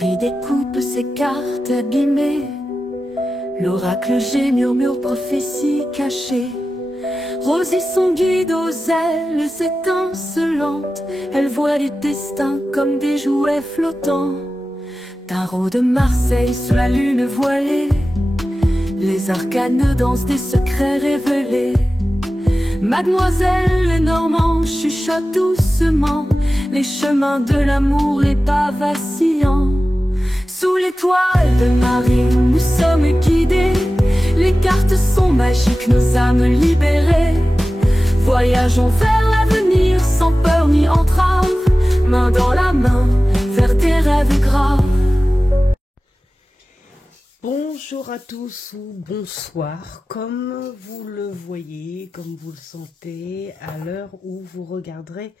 Marie découpe ses cartes abîmées. L'oracle G murmure prophétie cachée. Rosie son guide aux ailes étincelantes. Elle voit les destins comme des jouets flottants. Tarot de Marseille sous la lune voilée. Les arcanes dansent des secrets révélés. Mademoiselle Lenormand chuchote doucement les chemins de l'amour, les pas vacillants. Sous l'étoile de Marie, nous sommes guidés. Les cartes sont magiques, nos âmes libérées. Voyageons vers l'avenir sans peur ni entrave, main dans la main vers des rêves graves. Bonjour à tous ou bonsoir, comme vous le voyez, comme vous le sentez à l'heure où vous regarderez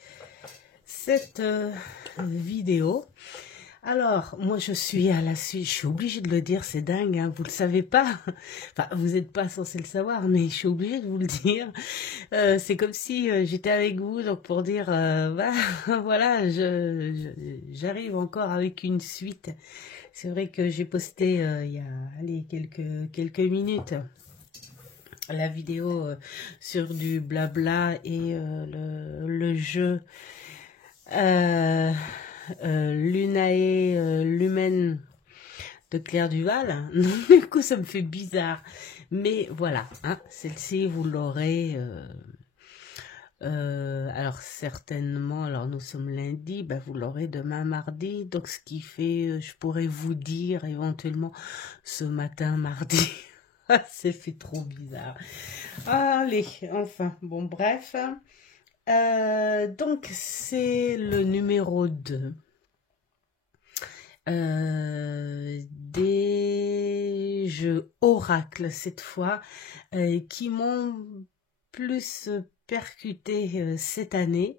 cette vidéo. Alors, moi je suis à la suite, je suis obligée de le dire, c'est dingue, hein, vous le savez pas, enfin vous n'êtes pas censé le savoir, mais je suis obligée de vous le dire. C'est comme si j'étais avec vous, donc pour dire, bah, voilà, j'arrive encore avec une suite. C'est vrai que j'ai posté il y a allez, quelques minutes la vidéo sur du blabla et le jeu Lunae Lumen de Claire Duval. Du coup ça me fait bizarre, mais voilà, hein, celle-ci vous l'aurez alors certainement, alors nous sommes lundi, bah vous l'aurez demain mardi, donc ce qui fait, je pourrais vous dire éventuellement ce matin mardi. C'est fait trop bizarre. Allez, enfin, bon bref. Donc c'est le numéro 2 des jeux Oracle cette fois, qui m'ont plus percuté cette année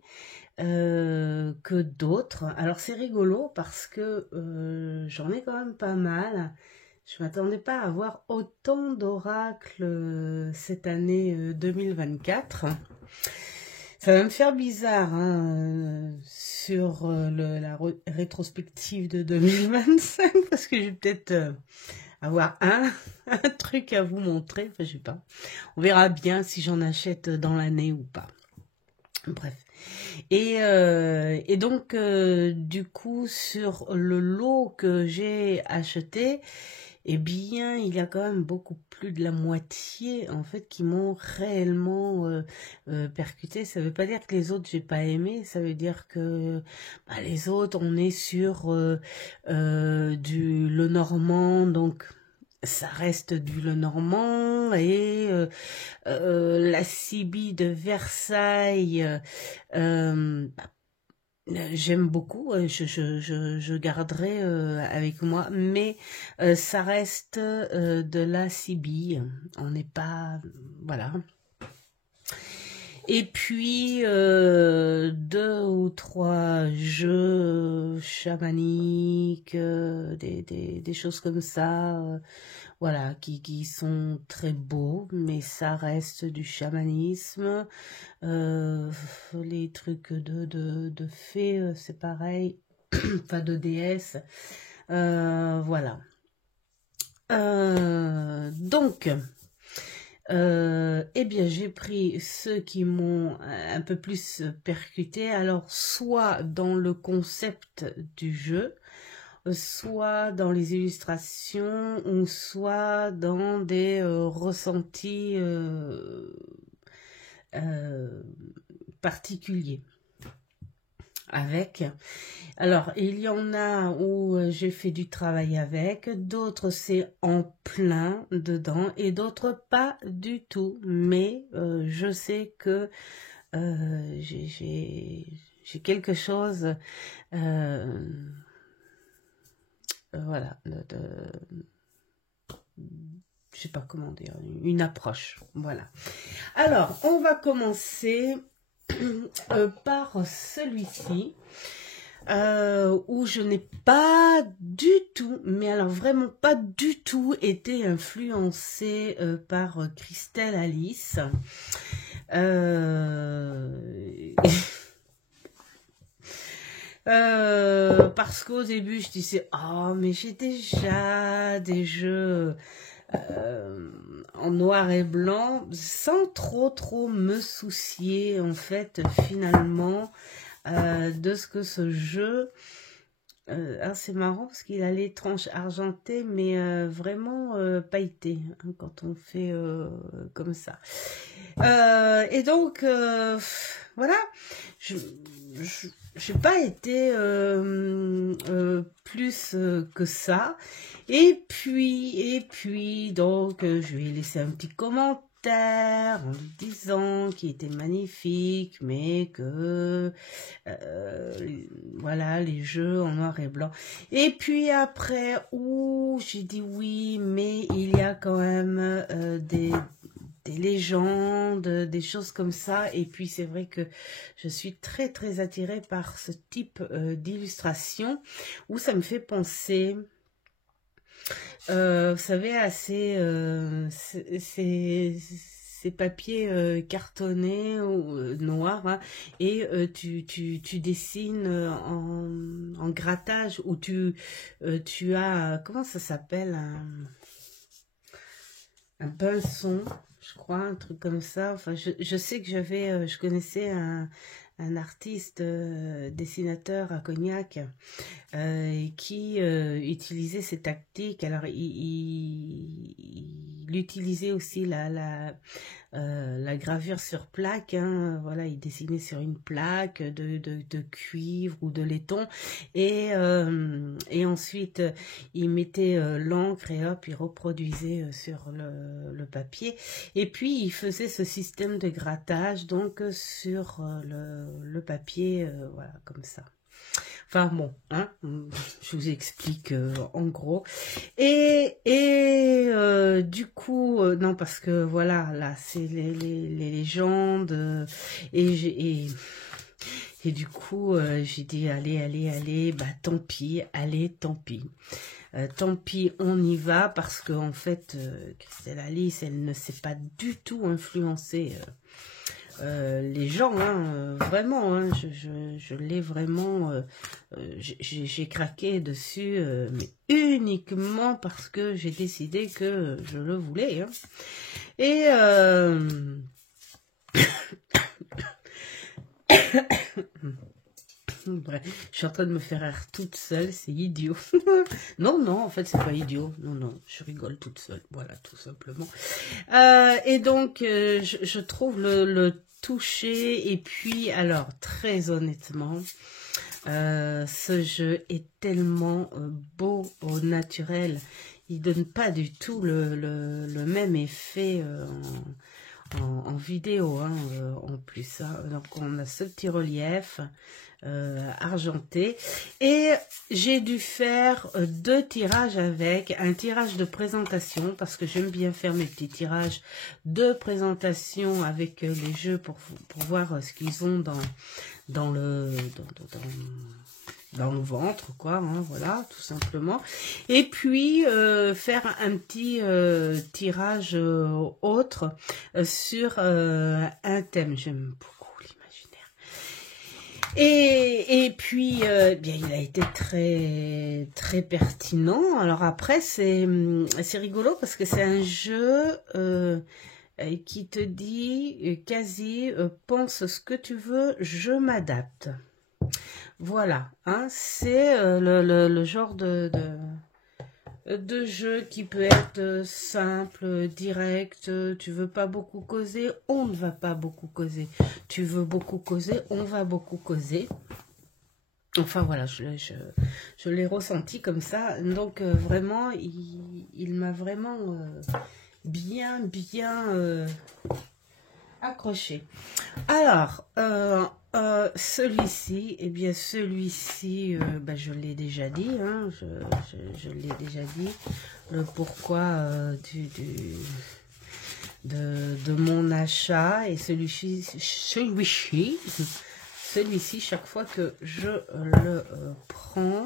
que d'autres. Alors c'est rigolo parce que j'en ai quand même pas mal. Je m'attendais pas à avoir autant d'oracles cette année 2024. Ça va me faire bizarre hein, sur la rétrospective de 2025 parce que je vais peut-être avoir un truc à vous montrer. Enfin, je sais pas. On verra bien si j'en achète dans l'année ou pas. Bref. Et donc, du coup, sur le lot que j'ai acheté, eh bien, il y a quand même beaucoup plus de la moitié, en fait, qui m'ont réellement percuté. Ça veut pas dire que les autres, j'ai pas aimé. Ça veut dire que bah, les autres, on est sur du Lenormand, donc ça reste du Lenormand et la Sibylle de Versailles. J'aime beaucoup, je garderai avec moi, mais ça reste de la Sibylle. On n'est pas, voilà. Et puis 2 ou 3 jeux chamaniques, des choses comme ça, voilà, qui sont très beaux, mais ça reste du chamanisme. Les trucs de fées, c'est pareil, enfin de déesses, voilà. Donc, eh bien, j'ai pris ceux qui m'ont un peu plus percuté. Alors, soit dans le concept du jeu, soit dans les illustrations, ou soit dans des ressentis particuliers. Avec. Alors, il y en a où j'ai fait du travail avec, d'autres c'est en plein dedans et d'autres pas du tout. Mais je sais que j'ai quelque chose, voilà, je sais pas comment dire, une approche, voilà. Alors, on va commencer par celui-ci. Où je n'ai pas du tout, mais alors vraiment pas du tout été influencée par Christelle Alice. Parce parce qu'au début, je disais, oh, mais j'ai déjà des jeux en noir et blanc, sans trop me soucier, en fait, finalement, de ce que ce jeu... c'est marrant parce qu'il a les tranches argentées, mais vraiment pailletées, hein, quand on fait comme ça. Et donc, voilà, je n'ai pas été plus que ça. Et puis donc, je lui ai laissé un petit commentaire en lui disant qu'il était magnifique, mais que voilà, les jeux en noir et blanc. Et puis après, j'ai dit oui, mais il y a quand même des légendes, des choses comme ça. Et puis c'est vrai que je suis très attirée par ce type d'illustration où ça me fait penser... vous savez, à ces papiers cartonnés ou noirs, hein, et tu dessines en grattage, ou tu as, comment ça s'appelle, un pinceau, je crois, un truc comme ça. Enfin, je sais que je connaissais un artiste dessinateur à Cognac qui utilisait ces tactiques. Alors, il utilisait aussi la gravure sur plaque, hein. Voilà, il dessinait sur une plaque de cuivre ou de laiton, et ensuite il mettait l'encre et hop, il reproduisait sur le papier, et puis il faisait ce système de grattage donc sur le papier, voilà, comme ça. Enfin bon, hein, je vous explique en gros. Et du coup, non, parce que voilà, là, c'est les légendes. Et du coup, j'ai dit, allez, bah tant pis, tant pis. Tant pis, on y va, parce que en fait, Christelle Alice, elle ne s'est pas du tout influencée les gens, hein, vraiment, hein, je l'ai vraiment, j'ai craqué dessus, mais uniquement parce que j'ai décidé que je le voulais, hein. Et bref, je suis en train de me faire rire toute seule, c'est idiot. Non, en fait, c'est pas idiot. Non, je rigole toute seule. Voilà, tout simplement. Et donc, je trouve le toucher. Et puis, alors, très honnêtement, ce jeu est tellement beau au naturel. Il donne pas du tout le même effet en vidéo, hein, en plus, hein. Donc on a ce petit relief argenté, et j'ai dû faire 2 tirages avec, un tirage de présentation, parce que j'aime bien faire mes petits tirages de présentation avec les jeux pour voir ce qu'ils ont dans le ventre, quoi, hein, voilà, tout simplement. Et puis faire un petit tirage autre sur un thème. J'aime beaucoup l'imaginaire. Et puis bien, il a été très pertinent. Alors après, c'est rigolo parce que c'est un jeu qui te dit quasi pense ce que tu veux, je m'adapte. Voilà, hein, c'est le genre de jeu qui peut être simple, direct. Tu veux pas beaucoup causer, on ne va pas beaucoup causer. Tu veux beaucoup causer, on va beaucoup causer. Enfin voilà, je l'ai ressenti comme ça. Donc vraiment, il m'a vraiment bien accroché. Alors, celui-ci, eh bien celui-ci, bah, je l'ai déjà dit, hein, je l'ai déjà dit, le pourquoi de mon achat, et celui-ci, chaque fois que je le prends,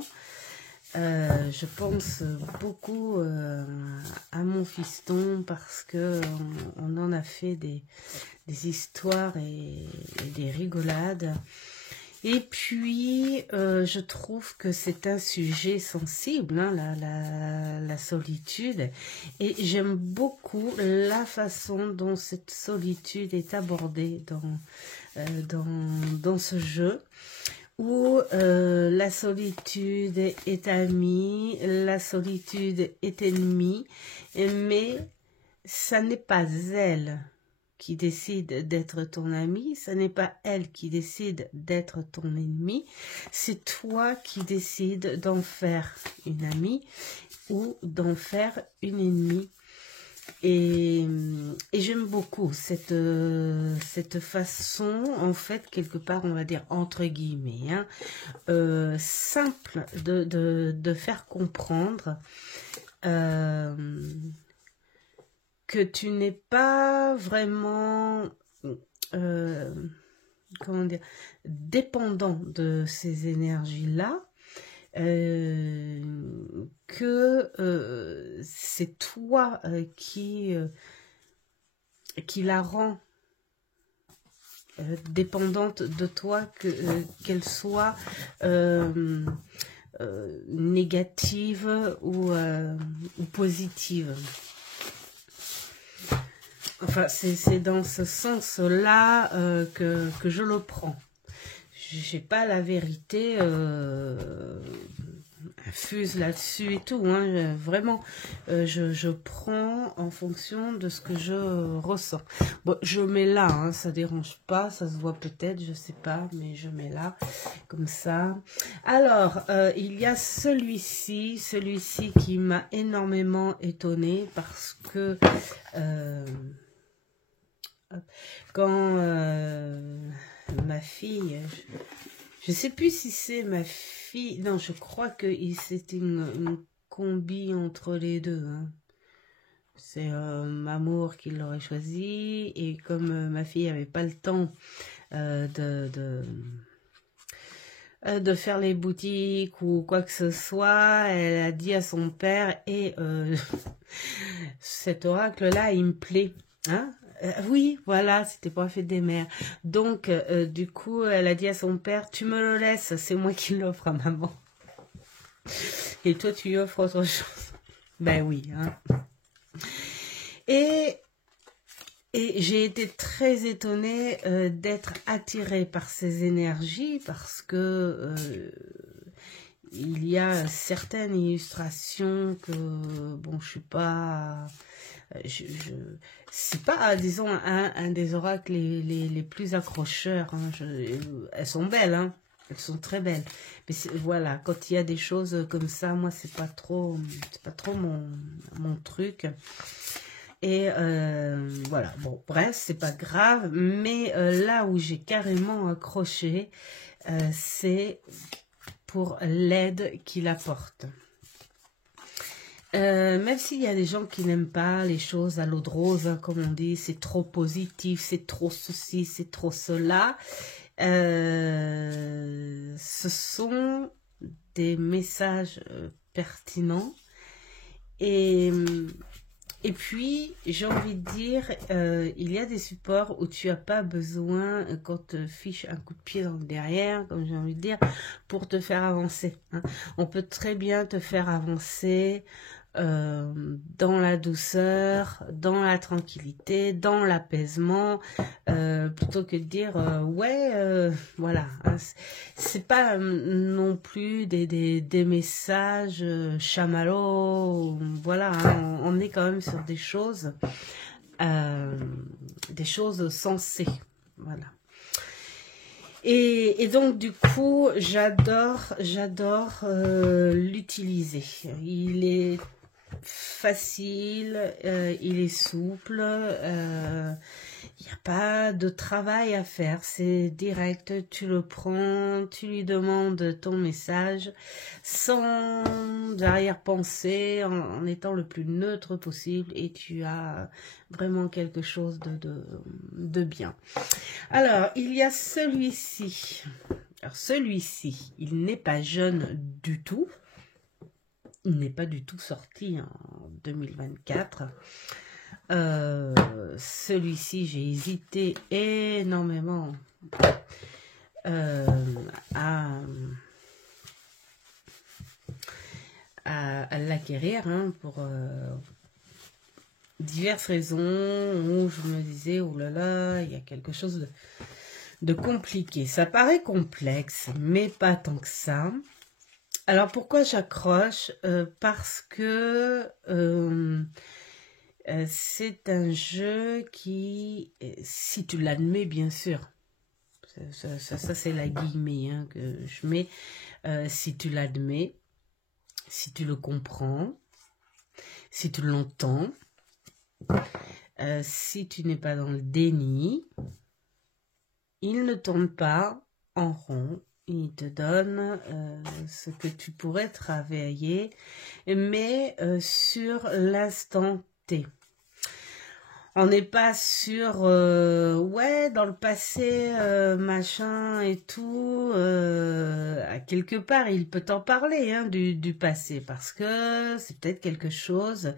je pense beaucoup à mon fiston, parce que on en a fait des histoires et des rigolades. Et puis, je trouve que c'est un sujet sensible, hein, la solitude. Et j'aime beaucoup la façon dont cette solitude est abordée dans ce jeu, où la solitude est amie, la solitude est ennemie, mais ça n'est pas elle qui décide d'être ton ami, ce n'est pas elle qui décide d'être ton ennemi, c'est toi qui décides d'en faire une amie ou d'en faire une ennemie. Et j'aime beaucoup cette façon, en fait, quelque part, on va dire, entre guillemets, hein, simple de faire comprendre que tu n'es pas vraiment, comment dire, dépendant de ces énergies-là, que c'est toi qui la rend dépendante de toi, qu'elle soit négative ou positive. Enfin, c'est dans ce sens-là que je le prends. J'ai pas la vérité infuse là-dessus et tout, hein. Vraiment, je prends en fonction de ce que je ressens. Bon, je mets là, hein, ça dérange pas, ça se voit peut-être, je sais pas, mais je mets là, comme ça. Alors, il y a celui-ci qui m'a énormément étonnée parce que quand ma fille, je sais plus si c'est ma fille, non, je crois que c'était une combi entre les deux, hein. C'est Mamour qui l'aurait choisi, et comme ma fille avait pas le temps de faire les boutiques ou quoi que ce soit, elle a dit à son père, et cet oracle-là, il me plaît, hein. Oui, voilà, c'était pour la fête des mères. Donc, du coup, elle a dit à son père, tu me le laisses, c'est moi qui l'offre à maman. Et toi, tu lui offres autre chose. Ben oui, hein. Et j'ai été très étonnée d'être attirée par ces énergies parce que il y a certaines illustrations que, bon, je suis pas... c'est pas, disons, un des oracles les plus accrocheurs, hein. Elles sont belles, hein. Elles sont très belles. Mais voilà, quand il y a des choses comme ça, moi, c'est pas trop mon truc. Et voilà, bon, bref, c'est pas grave. Mais là où j'ai carrément accroché, c'est pour l'aide qu'il apporte. Même s'il y a des gens qui n'aiment pas les choses à l'eau de rose, hein, comme on dit, c'est trop positif, c'est trop ceci, c'est trop cela. Ce sont des messages pertinents. Et puis, j'ai envie de dire, il y a des supports où tu n'as pas besoin qu'on te fiche un coup de pied dans le derrière, comme j'ai envie de dire, pour te faire avancer, hein. On peut très bien te faire avancer dans la douceur, dans la tranquillité, dans l'apaisement, plutôt que de dire ouais, voilà, hein, c'est pas non plus des messages chamallows, voilà, hein, on est quand même sur des choses sensées, voilà. Et donc du coup, j'adore l'utiliser. Il est facile, il est souple, il n'y a pas de travail à faire, c'est direct, tu le prends, tu lui demandes ton message sans arrière-pensée, en étant le plus neutre possible, et tu as vraiment quelque chose de bien. Alors, il y a celui-ci. Alors, celui-ci, il n'est pas jeune du tout. Il n'est pas du tout sorti en 2024. Celui-ci, j'ai hésité énormément à l'acquérir, hein, pour diverses raisons où je me disais, oh là là, il y a quelque chose de compliqué. Ça paraît complexe, mais pas tant que ça. Alors pourquoi j'accroche? Parce que c'est un jeu qui, si tu l'admets bien sûr, ça c'est la guillemets, hein, que je mets, si tu l'admets, si tu le comprends, si tu l'entends, si tu n'es pas dans le déni, il ne tourne pas en rond. Il te donne ce que tu pourrais travailler, mais sur l'instant T. On n'est pas sur, ouais, dans le passé, machin et tout. À quelque part, il peut t'en parler, hein, du passé, parce que c'est peut-être quelque chose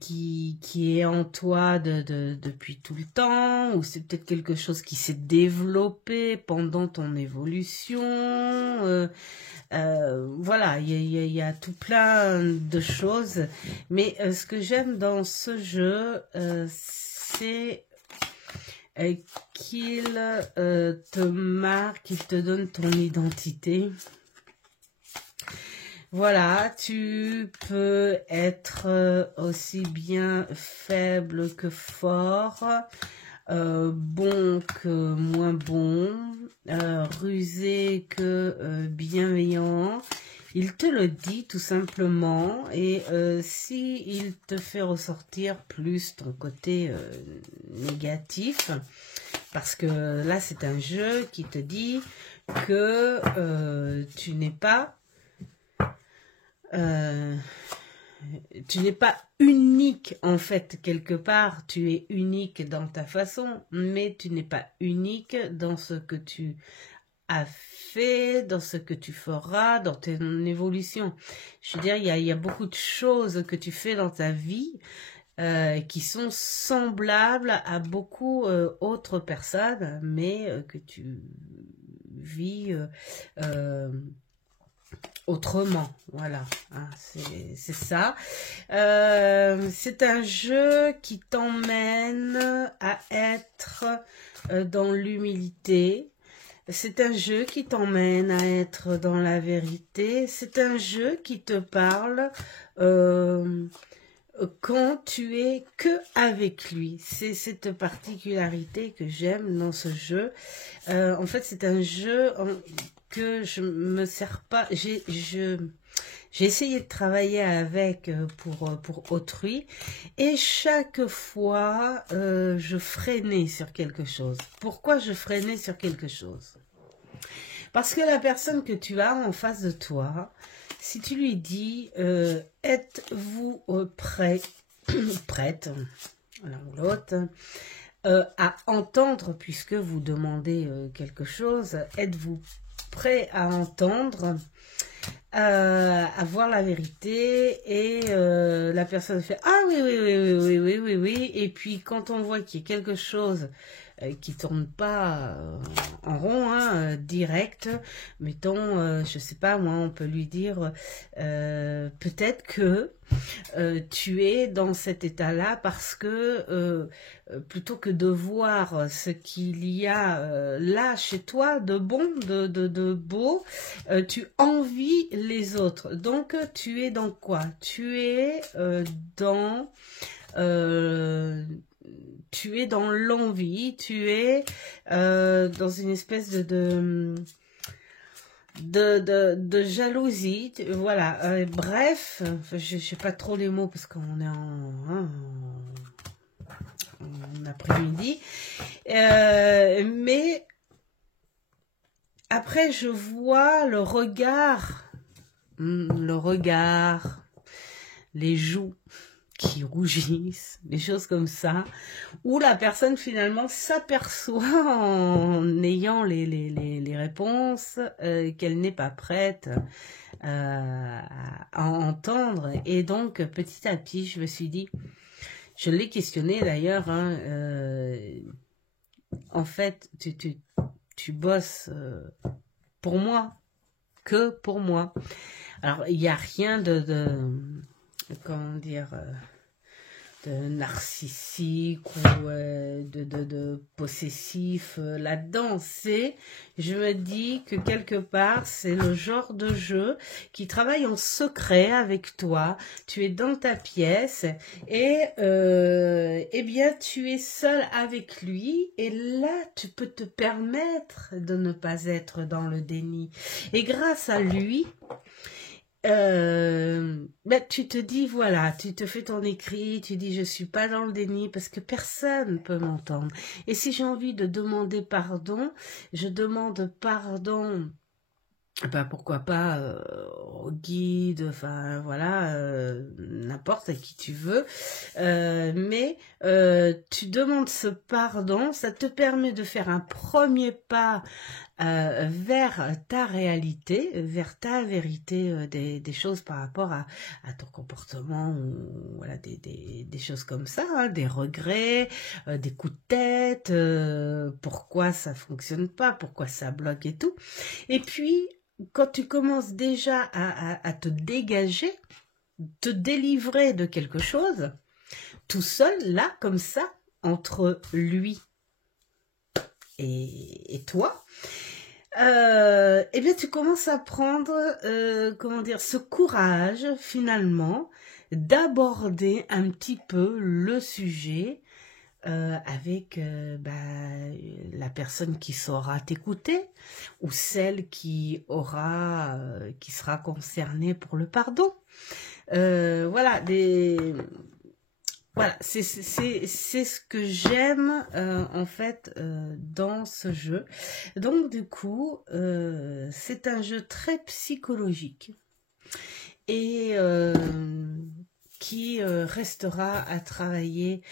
qui est en toi depuis tout le temps, ou c'est peut-être quelque chose qui s'est développé pendant ton évolution. Voilà, il y a tout plein de choses, mais ce que j'aime dans ce jeu, c'est qu'il te marque, qu'il te donne ton identité. Voilà, tu peux être aussi bien faible que fort, bon que moins bon, rusé que bienveillant. Il te le dit tout simplement, et si il te fait ressortir plus ton côté négatif, parce que là c'est un jeu qui te dit que tu n'es pas unique en fait quelque part. Tu es unique dans ta façon, mais tu n'es pas unique dans ce que tu as fait, dans ce que tu feras, dans ton évolution. Je veux dire, il y a beaucoup de choses que tu fais dans ta vie qui sont semblables à beaucoup autres personnes, mais que tu vis autrement, voilà, hein, c'est ça. C'est un jeu qui t'emmène à être dans l'humilité. C'est un jeu qui t'emmène à être dans la vérité. C'est un jeu qui te parle quand tu es que avec lui. C'est cette particularité que j'aime dans ce jeu. En fait, c'est un jeu que je me sers pas. J'ai essayé de travailler avec pour autrui, et chaque fois je freinais sur quelque chose. Pourquoi je freinais sur quelque chose? Parce que la personne que tu as en face de toi, si tu lui dis êtes-vous prête, l'un ou l'autre, à entendre, puisque vous demandez quelque chose, êtes-vous prêt à entendre, à voir la vérité, et la personne fait ah oui, et puis quand on voit qu'il y a quelque chose qui tourne pas en rond, hein, direct, mettons, je sais pas moi, on peut lui dire peut-être que tu es dans cet état-là parce que plutôt que de voir ce qu'il y a là chez toi de bon, de beau, tu envies les autres. Donc tu es dans quoi? Tu es dans l'envie, tu es dans une espèce de jalousie, voilà. Bref, je sais pas trop les mots parce qu'on est en après-midi, mais après je vois le regard, les joues qui rougissent, des choses comme ça, où la personne finalement s'aperçoit en ayant les réponses qu'elle n'est pas prête à entendre. Et donc petit à petit je me suis dit, je l'ai questionné d'ailleurs, hein, en fait, tu bosses pour moi, que pour moi. Alors, il n'y a rien comment dire, de narcissique ou de possessif là-dedans. Je me dis que quelque part, c'est le genre de jeu qui travaille en secret avec toi. Tu es dans ta pièce et eh bien, tu es seul avec lui et là, tu peux te permettre de ne pas être dans le déni. Et grâce à lui, tu te dis, voilà, tu te fais ton écrit, tu dis, je suis pas dans le déni parce que personne peut m'entendre. Et si j'ai envie de demander pardon, je demande pardon. Ben pourquoi pas au guide, enfin voilà, n'importe à qui tu veux, mais tu demandes ce pardon, ça te permet de faire un premier pas vers ta réalité, vers ta vérité des choses par rapport à ton comportement, ou voilà, des choses comme ça, hein, des regrets, des coups de tête, pourquoi ça fonctionne pas, pourquoi ça bloque et tout. Et puis, quand tu commences déjà à te dégager, te délivrer de quelque chose, tout seul, là, comme ça, entre lui et toi, eh bien, tu commences à prendre, comment dire, ce courage, finalement, d'aborder un petit peu le sujet avec la personne qui saura t'écouter ou celle qui sera concernée pour le pardon. Voilà, voilà, c'est ce que j'aime en fait dans ce jeu. Donc du coup, c'est un jeu très psychologique et qui restera à travailler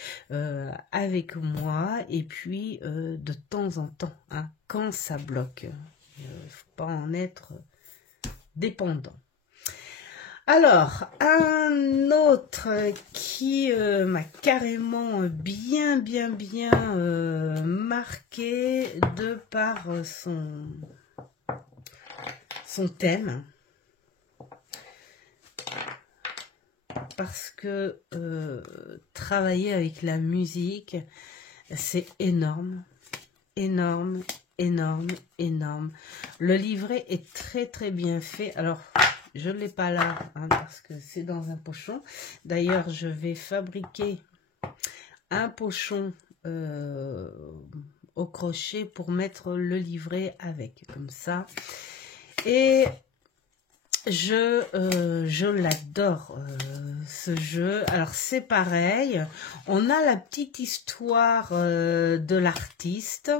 avec moi et puis de temps en temps, hein, quand ça bloque. Il ne faut pas en être dépendant. Alors, un autre qui m'a carrément bien marqué de par son thème. Parce que travailler avec la musique, c'est énorme. Le livret est très bien fait. Alors, je ne l'ai pas là, hein, parce que c'est dans un pochon. D'ailleurs, je vais fabriquer un pochon au crochet pour mettre le livret avec, comme ça. Et je l'adore, ce jeu. Alors, c'est pareil. On a la petite histoire de l'artiste.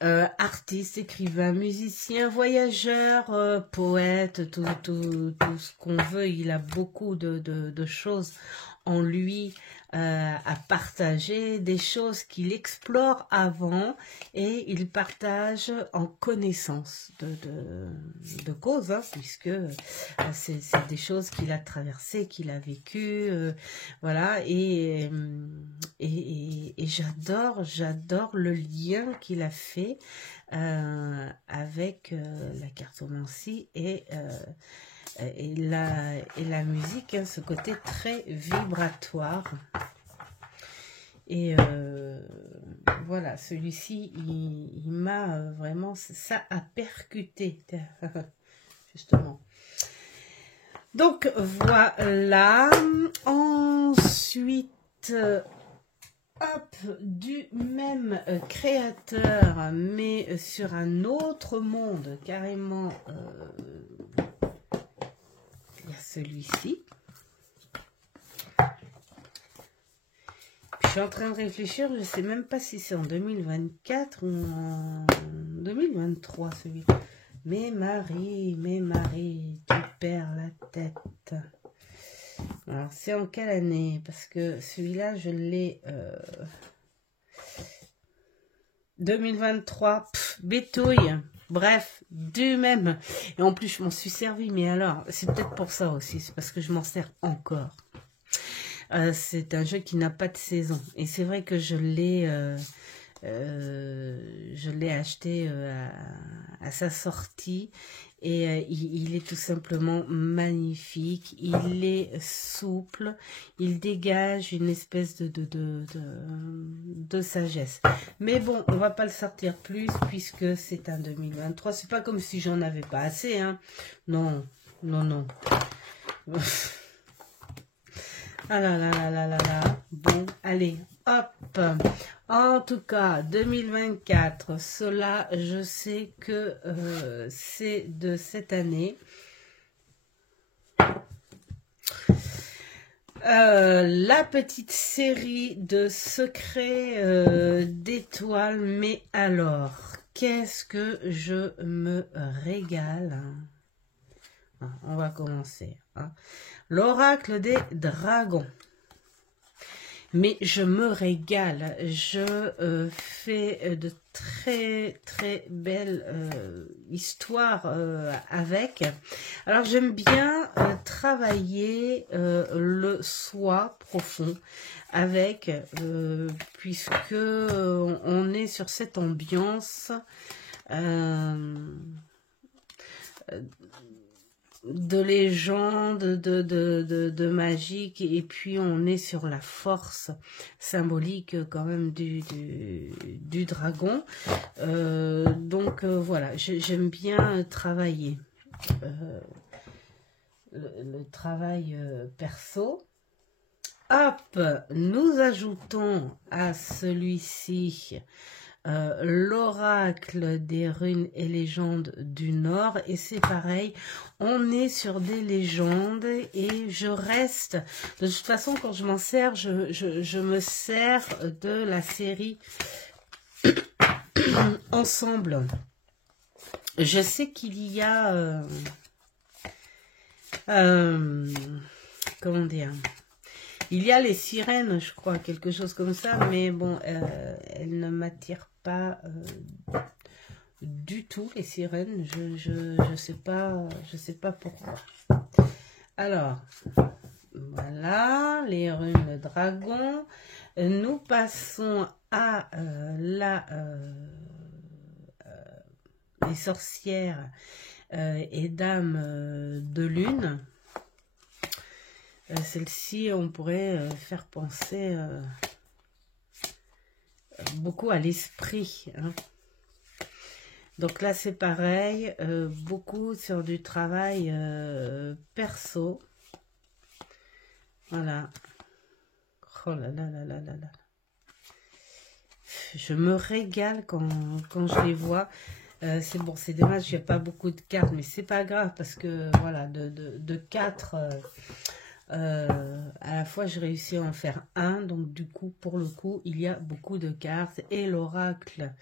Artiste, écrivain, musicien, voyageur, poète, tout ce qu'on veut. Il a beaucoup de choses en lui à partager, des choses qu'il explore avant et il partage en connaissance de cause, hein, puisque c'est des choses qu'il a traversées, qu'il a vécues, voilà, et j'adore le lien qu'il a fait avec la cartomancie et la musique, hein, ce côté très vibratoire. Et voilà, celui-ci, il m'a vraiment, ça a percuté, justement. Donc voilà, ensuite, hop, du même créateur, mais sur un autre monde, carrément, il y a celui-ci. Je suis en train de réfléchir, je ne sais même pas si c'est en 2024 ou en 2023 celui. Mais Marie, tu perds la tête. Alors, c'est en quelle année? Parce que celui-là, je l'ai... 2023, bétouille. Bref, du même. Et en plus, je m'en suis servi. Mais alors, c'est peut-être pour ça aussi. C'est parce que je m'en sers encore. C'est un jeu qui n'a pas de saison. Et c'est vrai que je l'ai je l'ai acheté à sa sortie et il est tout simplement magnifique. Il est souple, il dégage une espèce de sagesse. Mais bon, on va pas le sortir plus puisque c'est un 2023. C'est pas comme si j'en avais pas assez, hein. Non, non, non. Ah là là là là là là. Bon, allez, hop. En tout cas, 2024, cela, je sais que c'est de cette année. La petite série de secrets d'étoiles, mais alors, qu'est-ce que je me régale, hein. On va commencer, hein. L'oracle des dragons. Mais je me régale, je fais de très très belles histoires avec. Alors j'aime bien travailler le soi profond avec, puisque on est sur cette ambiance de légende, de magique, et puis on est sur la force symbolique quand même du dragon. Donc voilà, j'aime bien travailler le travail perso. Hop, nous ajoutons à celui-ci l'oracle des runes et légendes du Nord, et c'est pareil, on est sur des légendes et je reste, de toute façon quand je m'en sers, je me sers de la série Ensemble. Je sais qu'il y a comment dire, il y a les sirènes, je crois, quelque chose comme ça, mais bon, elles ne m'attirent pas du tout, les sirènes. Je sais pas pourquoi. Alors, voilà, les runes de dragon. Nous passons à les sorcières et dames de lune. Celle-ci, on pourrait faire penser beaucoup à l'esprit, hein. Donc là, c'est pareil, beaucoup sur du travail perso. Voilà. Oh là là là là là là. Je me régale quand je les vois. C'est bon, c'est dommage, il n'y a pas beaucoup de cartes, mais c'est pas grave parce que voilà, de 4... à la fois, j'ai réussi à en faire un, donc du coup, pour le coup, il y a beaucoup de cartes. Et l'oracle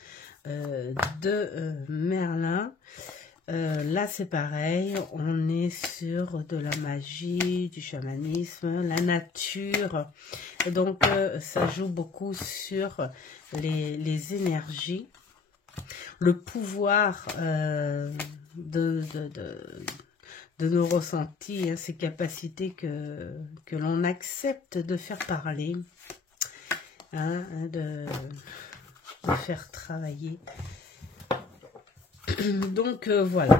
de Merlin, là c'est pareil, on est sur de la magie, du chamanisme, la nature, et donc ça joue beaucoup sur les énergies, le pouvoir de nos ressentis, hein, ces capacités que l'on accepte de faire parler, hein, de faire travailler. Donc voilà,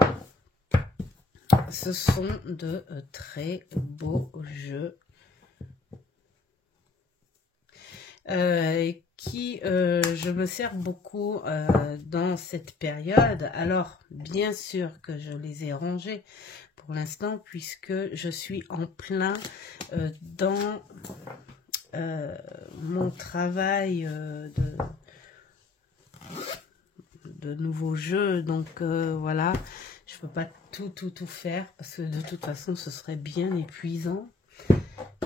ce sont de très beaux jeux qui je me sers beaucoup dans cette période. Alors bien sûr que je les ai rangés pour l'instant puisque je suis en plein dans mon travail de nouveaux jeux, donc voilà, je peux pas tout faire parce que de toute façon ce serait bien épuisant,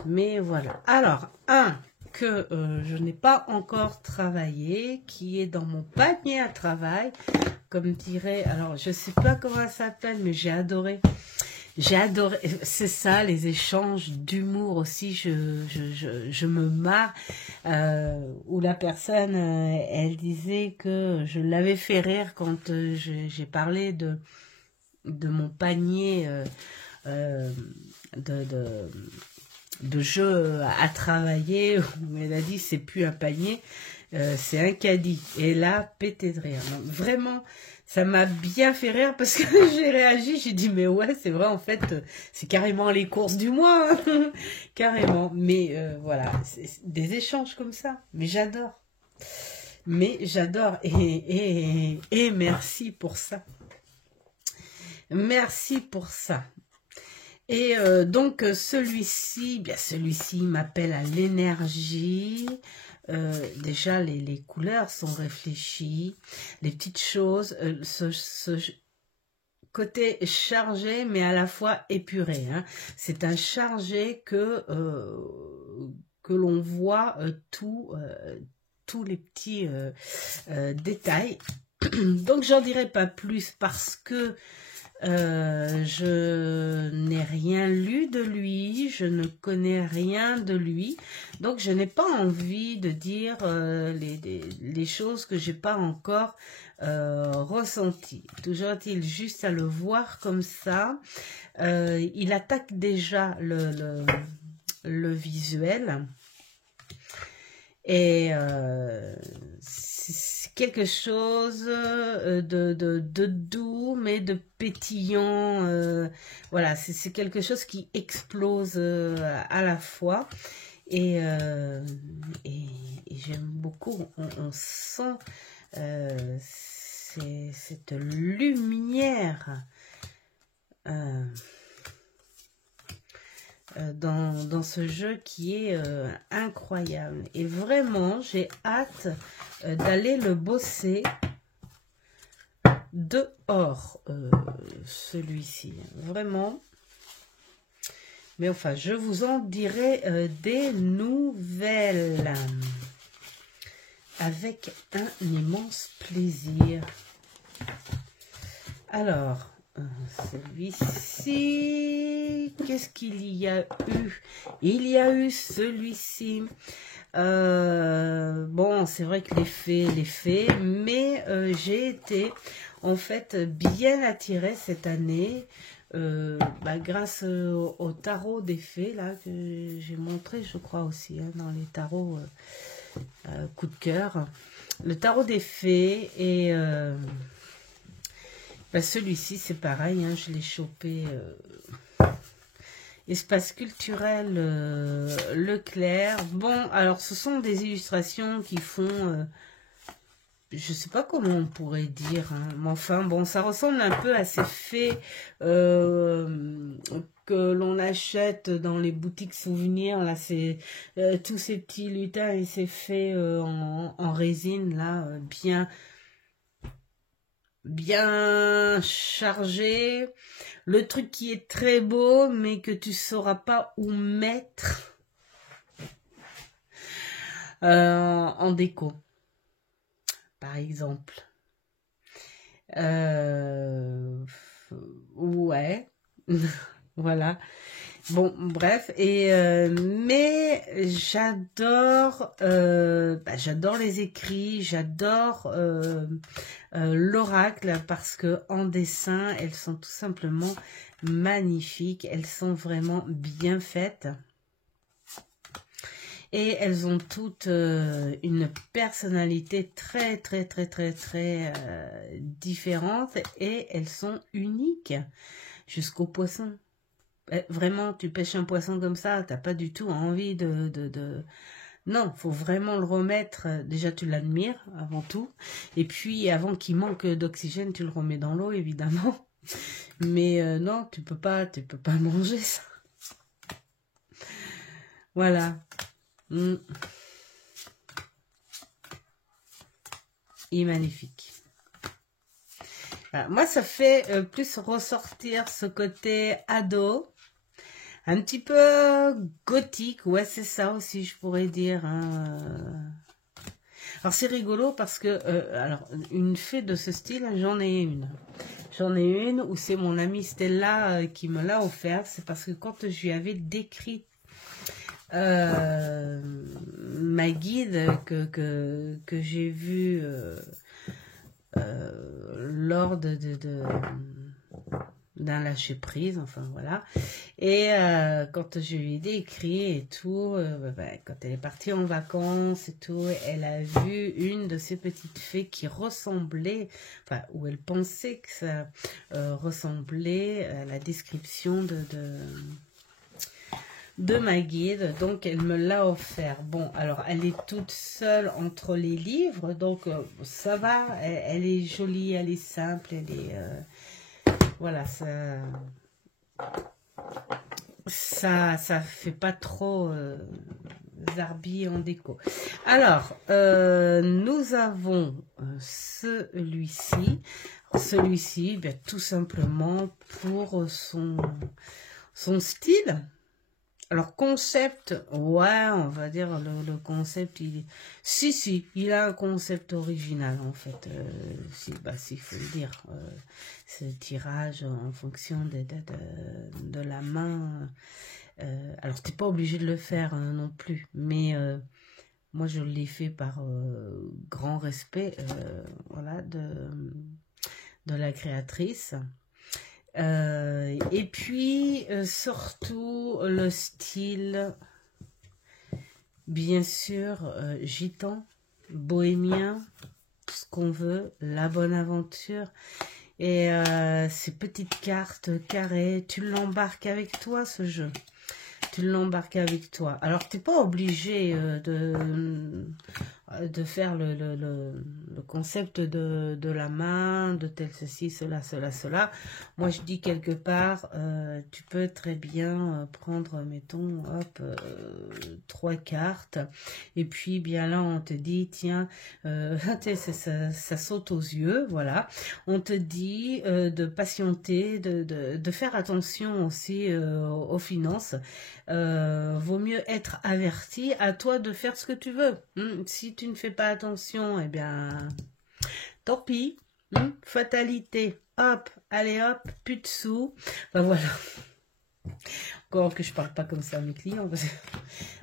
mais voilà. Alors un que je n'ai pas encore travaillé, qui est dans mon panier à travail, comme dirait, alors je sais pas comment ça s'appelle, mais j'ai adoré, c'est ça, les échanges d'humour aussi, je me marre, où la personne, elle disait que je l'avais fait rire quand j'ai parlé de mon panier de jeux à travailler, où elle a dit c'est plus un panier, C'est un caddie. Et là, pété de rire. Donc, vraiment, ça m'a bien fait rire parce que j'ai réagi. J'ai dit, mais ouais, c'est vrai, en fait, c'est carrément les courses du mois. Hein. Carrément. Mais voilà, c'est des échanges comme ça. Mais j'adore. Mais j'adore. Et merci pour ça. Merci pour ça. Et donc celui-ci, bien celui-ci m'appelle à l'énergie. Déjà les couleurs sont réfléchies, les petites choses, ce côté chargé mais à la fois épuré. Hein. C'est un chargé que l'on voit tous les petits détails. Donc j'en dirai pas plus parce que je n'ai rien lu de lui, je ne connais rien de lui, donc je n'ai pas envie de dire les choses que j'ai pas encore ressenties. Toujours est-il juste à le voir comme ça, il attaque déjà le visuel et c'est quelque chose de doux mais de pétillant, voilà, c'est quelque chose qui explose à la fois et j'aime beaucoup, on sent cette lumière dans ce jeu qui est incroyable et vraiment j'ai hâte d'aller le bosser dehors, celui-ci, vraiment. Mais enfin, je vous en dirai des nouvelles avec un immense plaisir. Alors, celui-ci, qu'est-ce qu'il y a eu? Il y a eu celui-ci. Bon, c'est vrai que l'effet, mais j'ai été en fait bien attirée cette année grâce au tarot des fées là que j'ai montré, je crois aussi hein, dans les tarots coup de cœur, le tarot des fées et celui-ci c'est pareil, hein, je l'ai chopé. Espace culturel Leclerc. Bon, alors ce sont des illustrations qui font, je sais pas comment on pourrait dire, hein, mais enfin bon, ça ressemble un peu à ces fées que l'on achète dans les boutiques souvenirs. Là, c'est tous ces petits lutins et ces fées en résine là, bien chargé, le truc qui est très beau mais que tu sauras pas où mettre en déco par exemple, ouais. Voilà. Bon, bref, et mais j'adore j'adore les écrits, j'adore l'oracle parce que en dessin, elles sont tout simplement magnifiques, elles sont vraiment bien faites. Et elles ont toutes une personnalité très différente et elles sont uniques jusqu'au poisson. Vraiment, tu pêches un poisson comme ça, t'as pas du tout envie Non, faut vraiment le remettre. Déjà, tu l'admires avant tout. Et puis, avant qu'il manque d'oxygène, tu le remets dans l'eau, évidemment. Mais non, tu peux pas manger ça. Voilà. Il est magnifique. Voilà. Moi, ça fait plus ressortir ce côté ado. Un petit peu gothique, ouais, c'est ça aussi, je pourrais dire. Hein. Alors, c'est rigolo parce que, alors, une fée de ce style, j'en ai une. J'en ai une où c'est mon amie Stella qui me l'a offert. C'est parce que quand je lui avais décrit ma guide que j'ai vue lors d'un lâcher prise, enfin voilà. Et quand je lui ai décrit et tout, quand elle est partie en vacances et tout, elle a vu une de ces petites fées qui ressemblait, enfin où elle pensait que ça ressemblait à la description de ma guide, donc elle me l'a offert. Bon, alors elle est toute seule entre les livres, donc ça va, elle est jolie, elle est simple, elle est voilà, ça fait pas trop zarbi en déco. Alors nous avons celui-ci, ben, tout simplement pour son style. Alors, concept, ouais, on va dire le concept, il a un concept original, en fait, s'il faut le dire. Ce tirage en fonction de la main. Alors, t'es pas obligé de le faire hein, non plus, mais moi, je l'ai fait par grand respect, voilà, de la créatrice. Et puis surtout le style, bien sûr, gitan, bohémien, ce qu'on veut, la bonne aventure. Et ces petites cartes carrées, tu l'embarques avec toi ce jeu. Tu l'embarques avec toi. Alors t'es pas obligé de faire le concept de la main, de tel ceci, cela. Moi, je dis quelque part, tu peux très bien prendre, mettons, hop, 3 cartes. Et puis, bien là, on te dit, tiens, ça saute aux yeux, voilà. On te dit de patienter, de faire attention aussi aux finances. Vaut mieux être averti, à toi de faire ce que tu veux. Si tu ne fais pas attention, eh bien, tant pis. Fatalité. Hop, allez hop, plus de sous. Ben voilà. Encore que je parle pas comme ça à mes clients.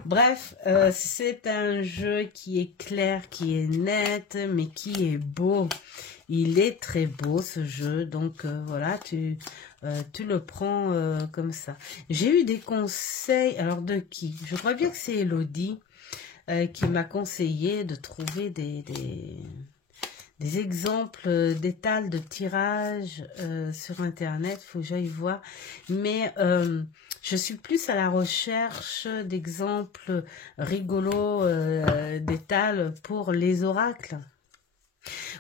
Bref, c'est un jeu qui est clair, qui est net, mais qui est beau. Il est très beau ce jeu, donc voilà, tu le prends comme ça. J'ai eu des conseils, alors de qui? Je crois bien que c'est Elodie qui m'a conseillé de trouver des exemples d'étals de tirage sur internet, il faut que j'aille voir, mais je suis plus à la recherche d'exemples rigolos d'étals pour les oracles.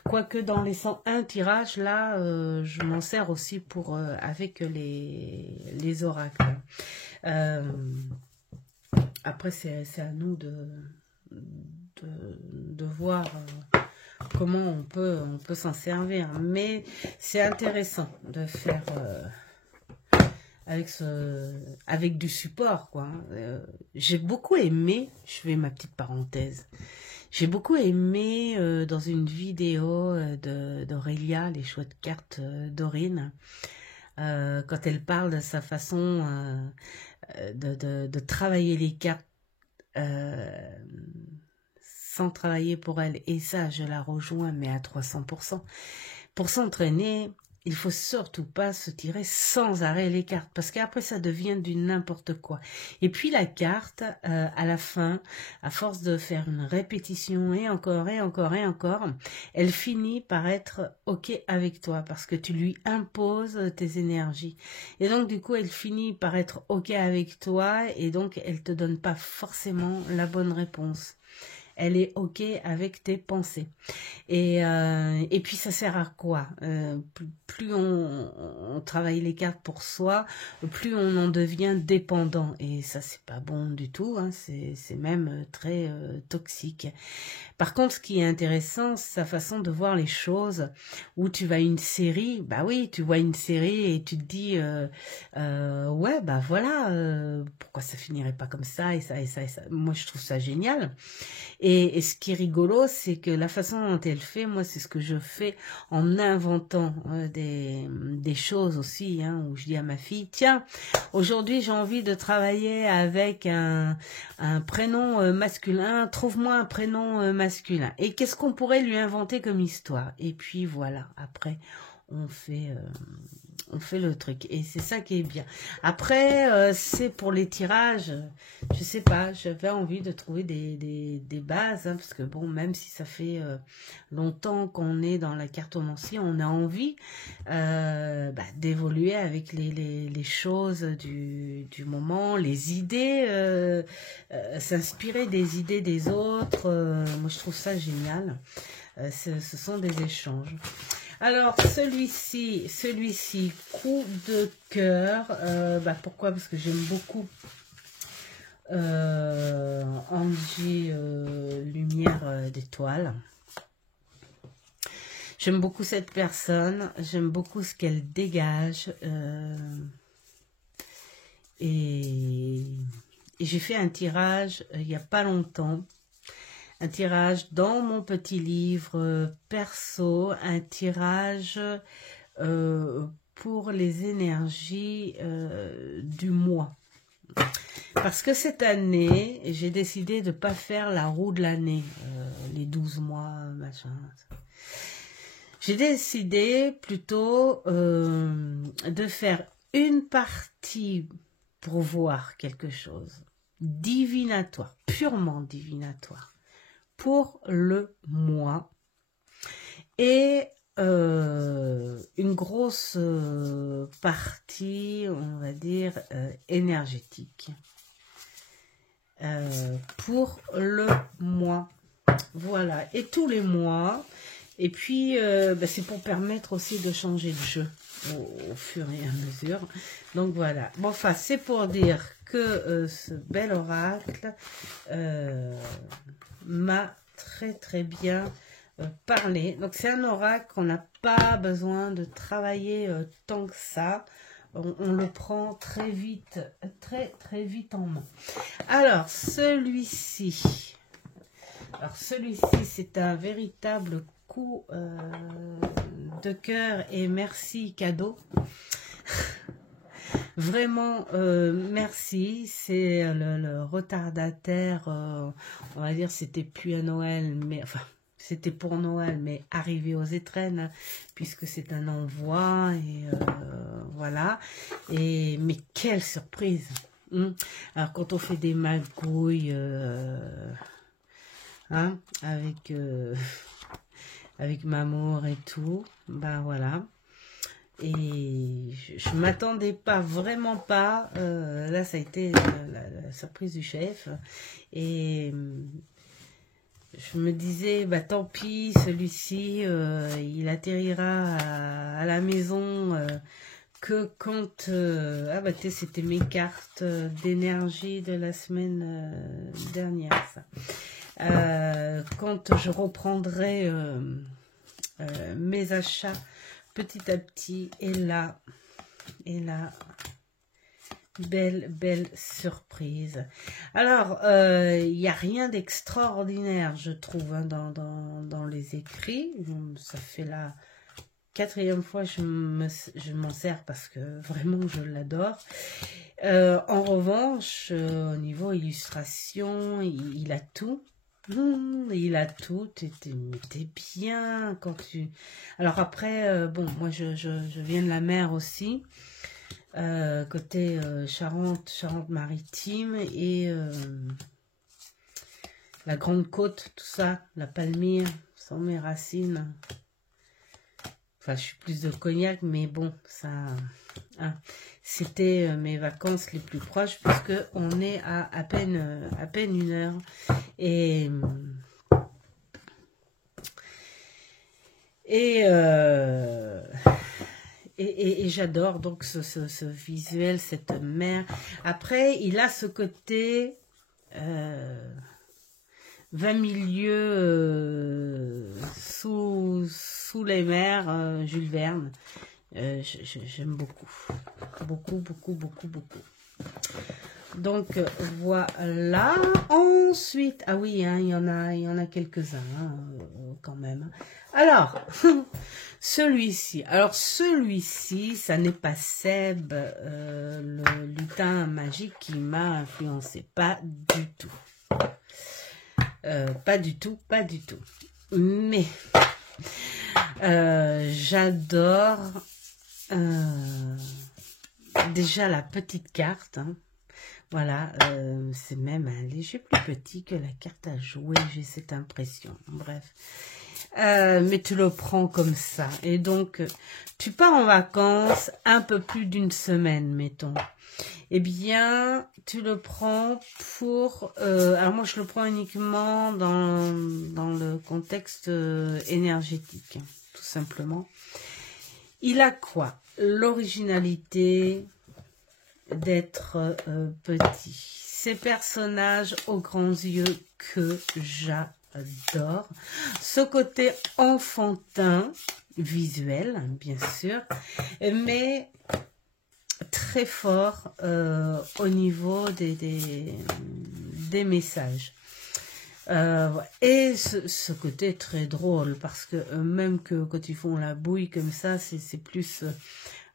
Quoique dans les 101 tirages, là, je m'en sers aussi pour avec les oracles. Après, c'est à nous de voir comment on peut s'en servir. Mais c'est intéressant de faire avec du support, quoi. J'ai beaucoup aimé, je fais ma petite parenthèse, j'ai beaucoup aimé dans une vidéo d'Aurélia, les chouettes cartes d'Aurine, quand elle parle de sa façon de travailler les cartes sans travailler pour elle. Et ça, je la rejoins, mais à 300%. Pour s'entraîner, il faut surtout pas se tirer sans arrêt les cartes, parce qu'après ça devient du n'importe quoi. Et puis la carte, à la fin, à force de faire une répétition et encore et encore et encore, elle finit par être ok avec toi, parce que tu lui imposes tes énergies. Et donc du coup, elle finit par être ok avec toi, et donc elle te donne pas forcément la bonne réponse. Elle est ok avec tes pensées. Et puis ça sert à quoi? Plus on travaille les cartes pour soi, plus on en devient dépendant. Et ça, c'est pas bon du tout, hein. C'est même très toxique. Par contre, ce qui est intéressant, c'est sa façon de voir les choses, où tu vas une série, bah oui, tu vois une série et tu te dis, ouais, bah voilà, pourquoi ça finirait pas comme ça et ça et ça et ça. Moi, je trouve ça génial. Et ce qui est rigolo, c'est que la façon dont elle fait, moi, c'est ce que je fais en inventant des choses aussi, hein, où je dis à ma fille, tiens, aujourd'hui, j'ai envie de travailler avec un prénom masculin, trouve-moi un prénom masculin. Et qu'est-ce qu'on pourrait lui inventer comme histoire? Et puis voilà, après, on fait le truc. Et c'est ça qui est bien. Après, c'est pour les tirages, je sais pas, j'avais envie de trouver des bases, hein, parce que bon, même si ça fait longtemps qu'on est dans la cartomancie, on a envie d'évoluer avec les choses du moment, les idées, s'inspirer des idées des autres. Moi, je trouve ça génial. Ce sont des échanges. Alors, celui-ci, coup de cœur. Pourquoi? Parce que j'aime beaucoup Angie Lumière d'étoiles. J'aime beaucoup cette personne. J'aime beaucoup ce qu'elle dégage. Et j'ai fait un tirage il n'y a pas longtemps. Un tirage dans mon petit livre perso, un tirage pour les énergies du mois. Parce que cette année, j'ai décidé de ne pas faire la roue de l'année, les 12 mois, machin. J'ai décidé plutôt de faire une partie pour voir quelque chose, divinatoire, purement divinatoire. Pour le mois et une grosse partie, on va dire, énergétique pour le mois. Voilà, et tous les mois. Et puis, c'est pour permettre aussi de changer de jeu au fur et à mesure. Donc voilà. Bon, enfin, c'est pour dire que ce bel oracle m'a très bien parlé. Donc c'est un oracle qu'on n'a pas besoin de travailler tant que ça. On le prend très vite en main. Alors celui-ci, c'est un véritable coup de cœur et merci cadeau. Vraiment, merci. C'est le retardataire, on va dire, c'était plus à Noël, mais enfin, c'était pour Noël, mais arrivé aux étrennes, puisque c'est un envoi, et voilà. Mais quelle surprise! Alors, quand on fait des magouilles, avec Mamour et tout, voilà. Et je m'attendais pas, vraiment pas. Là, ça a été la surprise du chef. Et je me disais, tant pis, celui-ci, il atterrira à la maison que quand... c'était mes cartes d'énergie de la semaine dernière, ça. Quand je reprendrai mes achats petit à petit, et là, belle surprise. Alors, il n'y a rien d'extraordinaire, je trouve, hein, dans les écrits. Ça fait la 4e fois que je m'en sers parce que vraiment je l'adore. En revanche, au niveau illustration, il a tout. Il a tout, t'es bien quand tu... Alors après, moi je viens de la mer aussi, côté Charente-Maritime, et la Grande Côte, tout ça, la Palmyre, sont mes racines. Enfin, je suis plus de Cognac, mais bon, ça... Hein, c'était mes vacances les plus proches, puisque on est à peine 1 heure. Et j'adore donc ce visuel, cette mer. Après, il a ce côté 20 milieux sous les mers, Jules Verne. J'aime beaucoup. Donc voilà. Ensuite, ah oui, hein, il y en a quelques-uns quand même. Alors, celui-ci. Alors celui-ci, ça n'est pas Seb, le lutin magique, qui m'a influencé. Pas du tout. Pas du tout. Mais J'adore déjà la petite carte. Hein. Voilà, c'est même un léger plus petit que la carte à jouer, j'ai cette impression. Bref. Mais tu le prends comme ça. Et donc, tu pars en vacances un peu plus d'une semaine, mettons. Eh bien, tu le prends pour... alors moi, je le prends uniquement dans le contexte énergétique, hein, tout simplement. Il a quoi? L'originalité d'être petit. Ces personnages aux grands yeux que j'adore. Ce côté enfantin, visuel, bien sûr, mais très fort au niveau des messages. Et ce côté très drôle, parce que même que quand ils font la bouille comme ça, c'est plus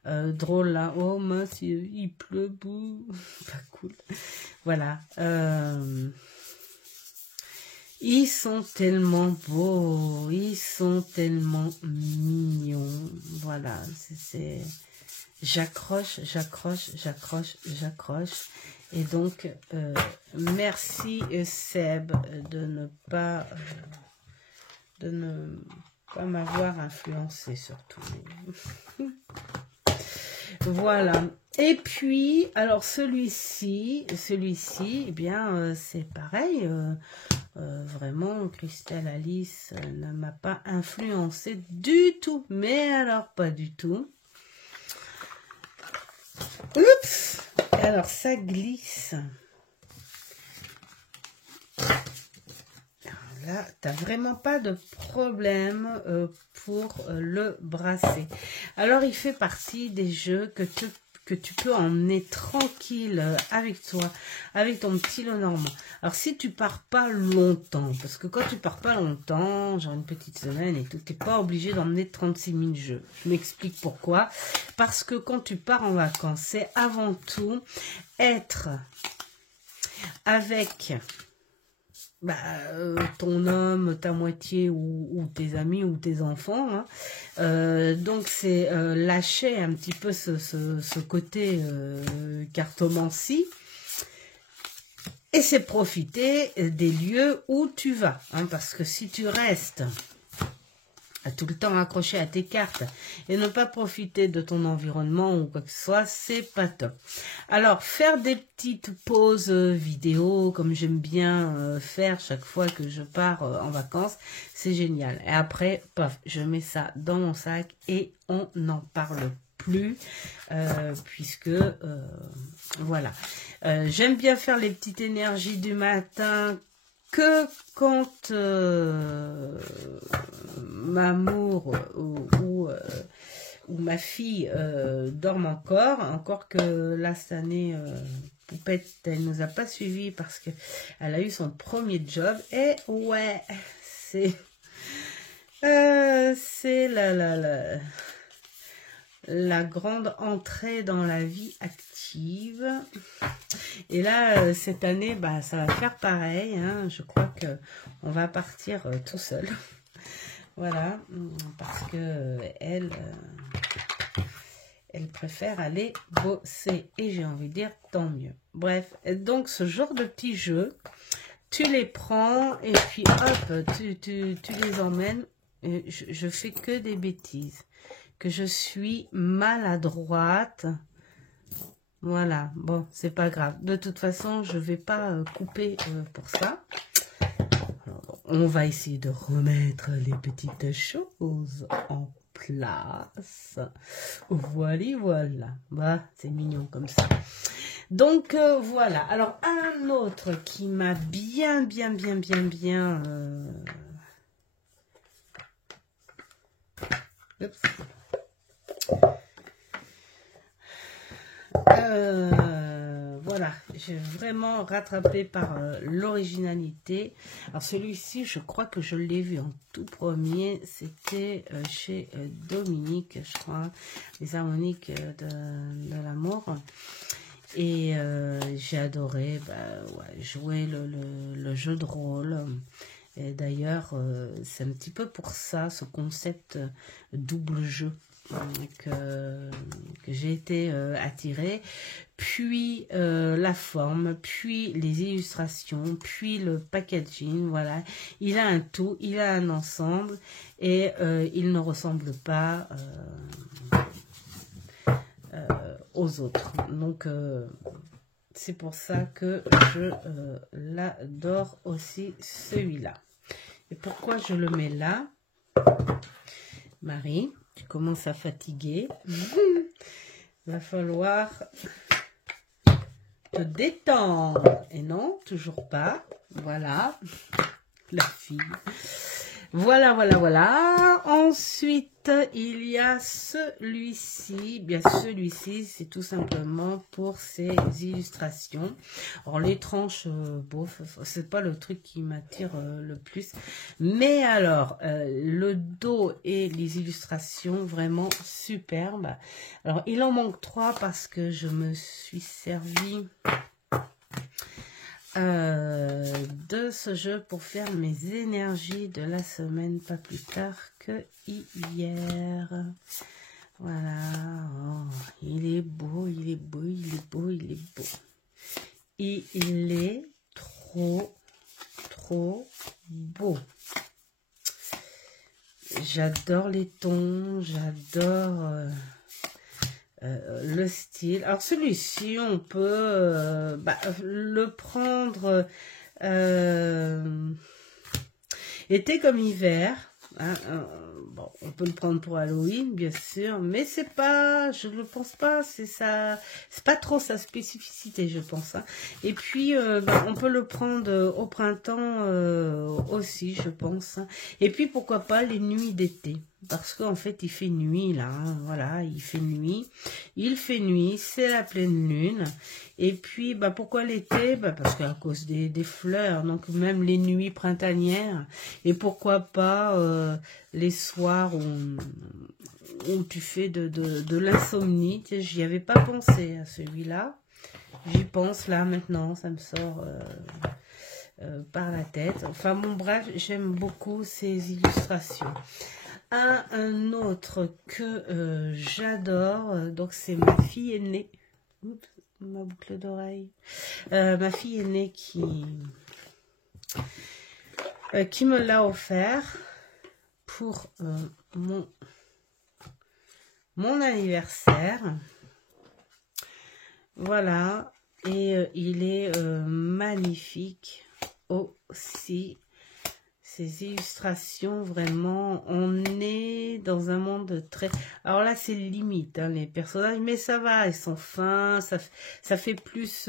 drôle là. Oh mince, il pleut, bouh. Pas cool. Voilà. Ils sont tellement beaux, ils sont tellement mignons. Voilà, c'est... J'accroche, j'accroche, j'accroche, j'accroche. Et donc, merci Seb de ne pas m'avoir influencé surtout. Voilà. Et puis, alors celui-ci, eh bien, c'est pareil. Vraiment, Christelle Alice ne m'a pas influencé du tout. Mais alors, pas du tout. Oups! Alors, ça glisse. Alors là, t'as vraiment pas de problème pour le brasser. Alors, il fait partie des jeux que tu peux emmener tranquille avec toi, avec ton petit Lenormand. Alors, si tu pars pas longtemps, parce que quand tu pars pas longtemps, genre une petite semaine et tout, tu n'es pas obligé d'emmener 36 000 jeux. Je m'explique pourquoi. Parce que quand tu pars en vacances, c'est avant tout être avec... ton homme, ta moitié ou tes amis ou tes enfants. Hein. Donc c'est lâcher un petit peu ce côté cartomancie et c'est profiter des lieux où tu vas. Hein, parce que si tu restes tout le temps accroché à tes cartes et ne pas profiter de ton environnement ou quoi que ce soit, c'est pas top. Alors, faire des petites pauses vidéo, comme j'aime bien faire chaque fois que je pars en vacances, c'est génial. Et après, paf, je mets ça dans mon sac et on n'en parle plus, puisque, voilà. J'aime bien faire les petites énergies du matin, que quand Mamour ou ma fille dorme encore que là cette année Poupette elle nous a pas suivis parce que elle a eu son premier job et ouais c'est la grande entrée dans la vie active. Et là, cette année, bah, ça va faire pareil. Hein. Je crois que on va partir tout seul. Voilà, parce que elle préfère aller bosser. Et j'ai envie de dire, tant mieux. Bref, donc ce genre de petits jeux, tu les prends et puis hop, tu les emmènes. Je fais que des bêtises. Que je suis maladroite. Voilà, bon, c'est pas grave. De toute façon, je vais pas couper pour ça. Alors, on va essayer de remettre les petites choses en place. Voilà. Bah, c'est mignon comme ça. Donc, voilà. Alors, un autre qui m'a bien... Oups. Voilà, j'ai vraiment rattrapé par l'originalité. Alors celui-ci, je crois que je l'ai vu en tout premier, c'était chez Dominique, je crois, les harmoniques de l'amour. Et j'ai adoré jouer le jeu de rôle. Et d'ailleurs, c'est un petit peu pour ça, ce concept double jeu, que j'ai été attirée. Puis la forme, puis les illustrations, puis le packaging, voilà. Il a un tout, il a un ensemble et il ne ressemble pas aux autres. Donc, c'est pour ça que je l'adore aussi, celui-là. Et pourquoi je le mets là? Marie, tu commences à fatiguer. Va falloir te détendre. Et non, toujours pas. Voilà, la fille. Voilà, voilà, voilà. Ensuite, il y a celui-ci. Bien, celui-ci, c'est tout simplement pour ses illustrations. Alors, les tranches, bof, c'est pas le truc qui m'attire le plus. Mais alors, le dos et les illustrations, vraiment superbes. Alors, il en manque 3 parce que je me suis servi de ce jeu pour faire mes énergies de la semaine, pas plus tard que hier. Voilà, oh, il est beau, il est beau, il est beau, il est beau. Il est trop beau. J'adore les tons, j'adore le style. Alors celui-ci, on peut le prendre été comme hiver. Hein, bon, on peut le prendre pour Halloween, bien sûr, mais c'est pas, je ne pense pas, c'est pas trop sa spécificité, je pense. Hein. Et puis, on peut le prendre au printemps aussi, je pense. Hein. Et puis, pourquoi pas les nuits d'été, parce qu'en fait, il fait nuit là. Hein, voilà, il fait nuit, c'est la pleine lune. Et puis, pourquoi l'été? Parce qu'à cause des fleurs, donc même les nuits printanières. Et pourquoi pas les soirs où tu fais de l'insomnie. J'y avais pas pensé à celui-là. J'y pense là maintenant, ça me sort par la tête. Enfin bon, bref, j'aime beaucoup ces illustrations. Un autre que j'adore, donc c'est ma fille aînée. Oups, ma boucle d'oreille. Ma fille aînée qui me l'a offert pour mon anniversaire. Voilà, et il est magnifique aussi. Ces illustrations, vraiment, on est dans un monde très... Alors là, c'est limite, hein, les personnages, mais ça va, ils sont fins, ça fait plus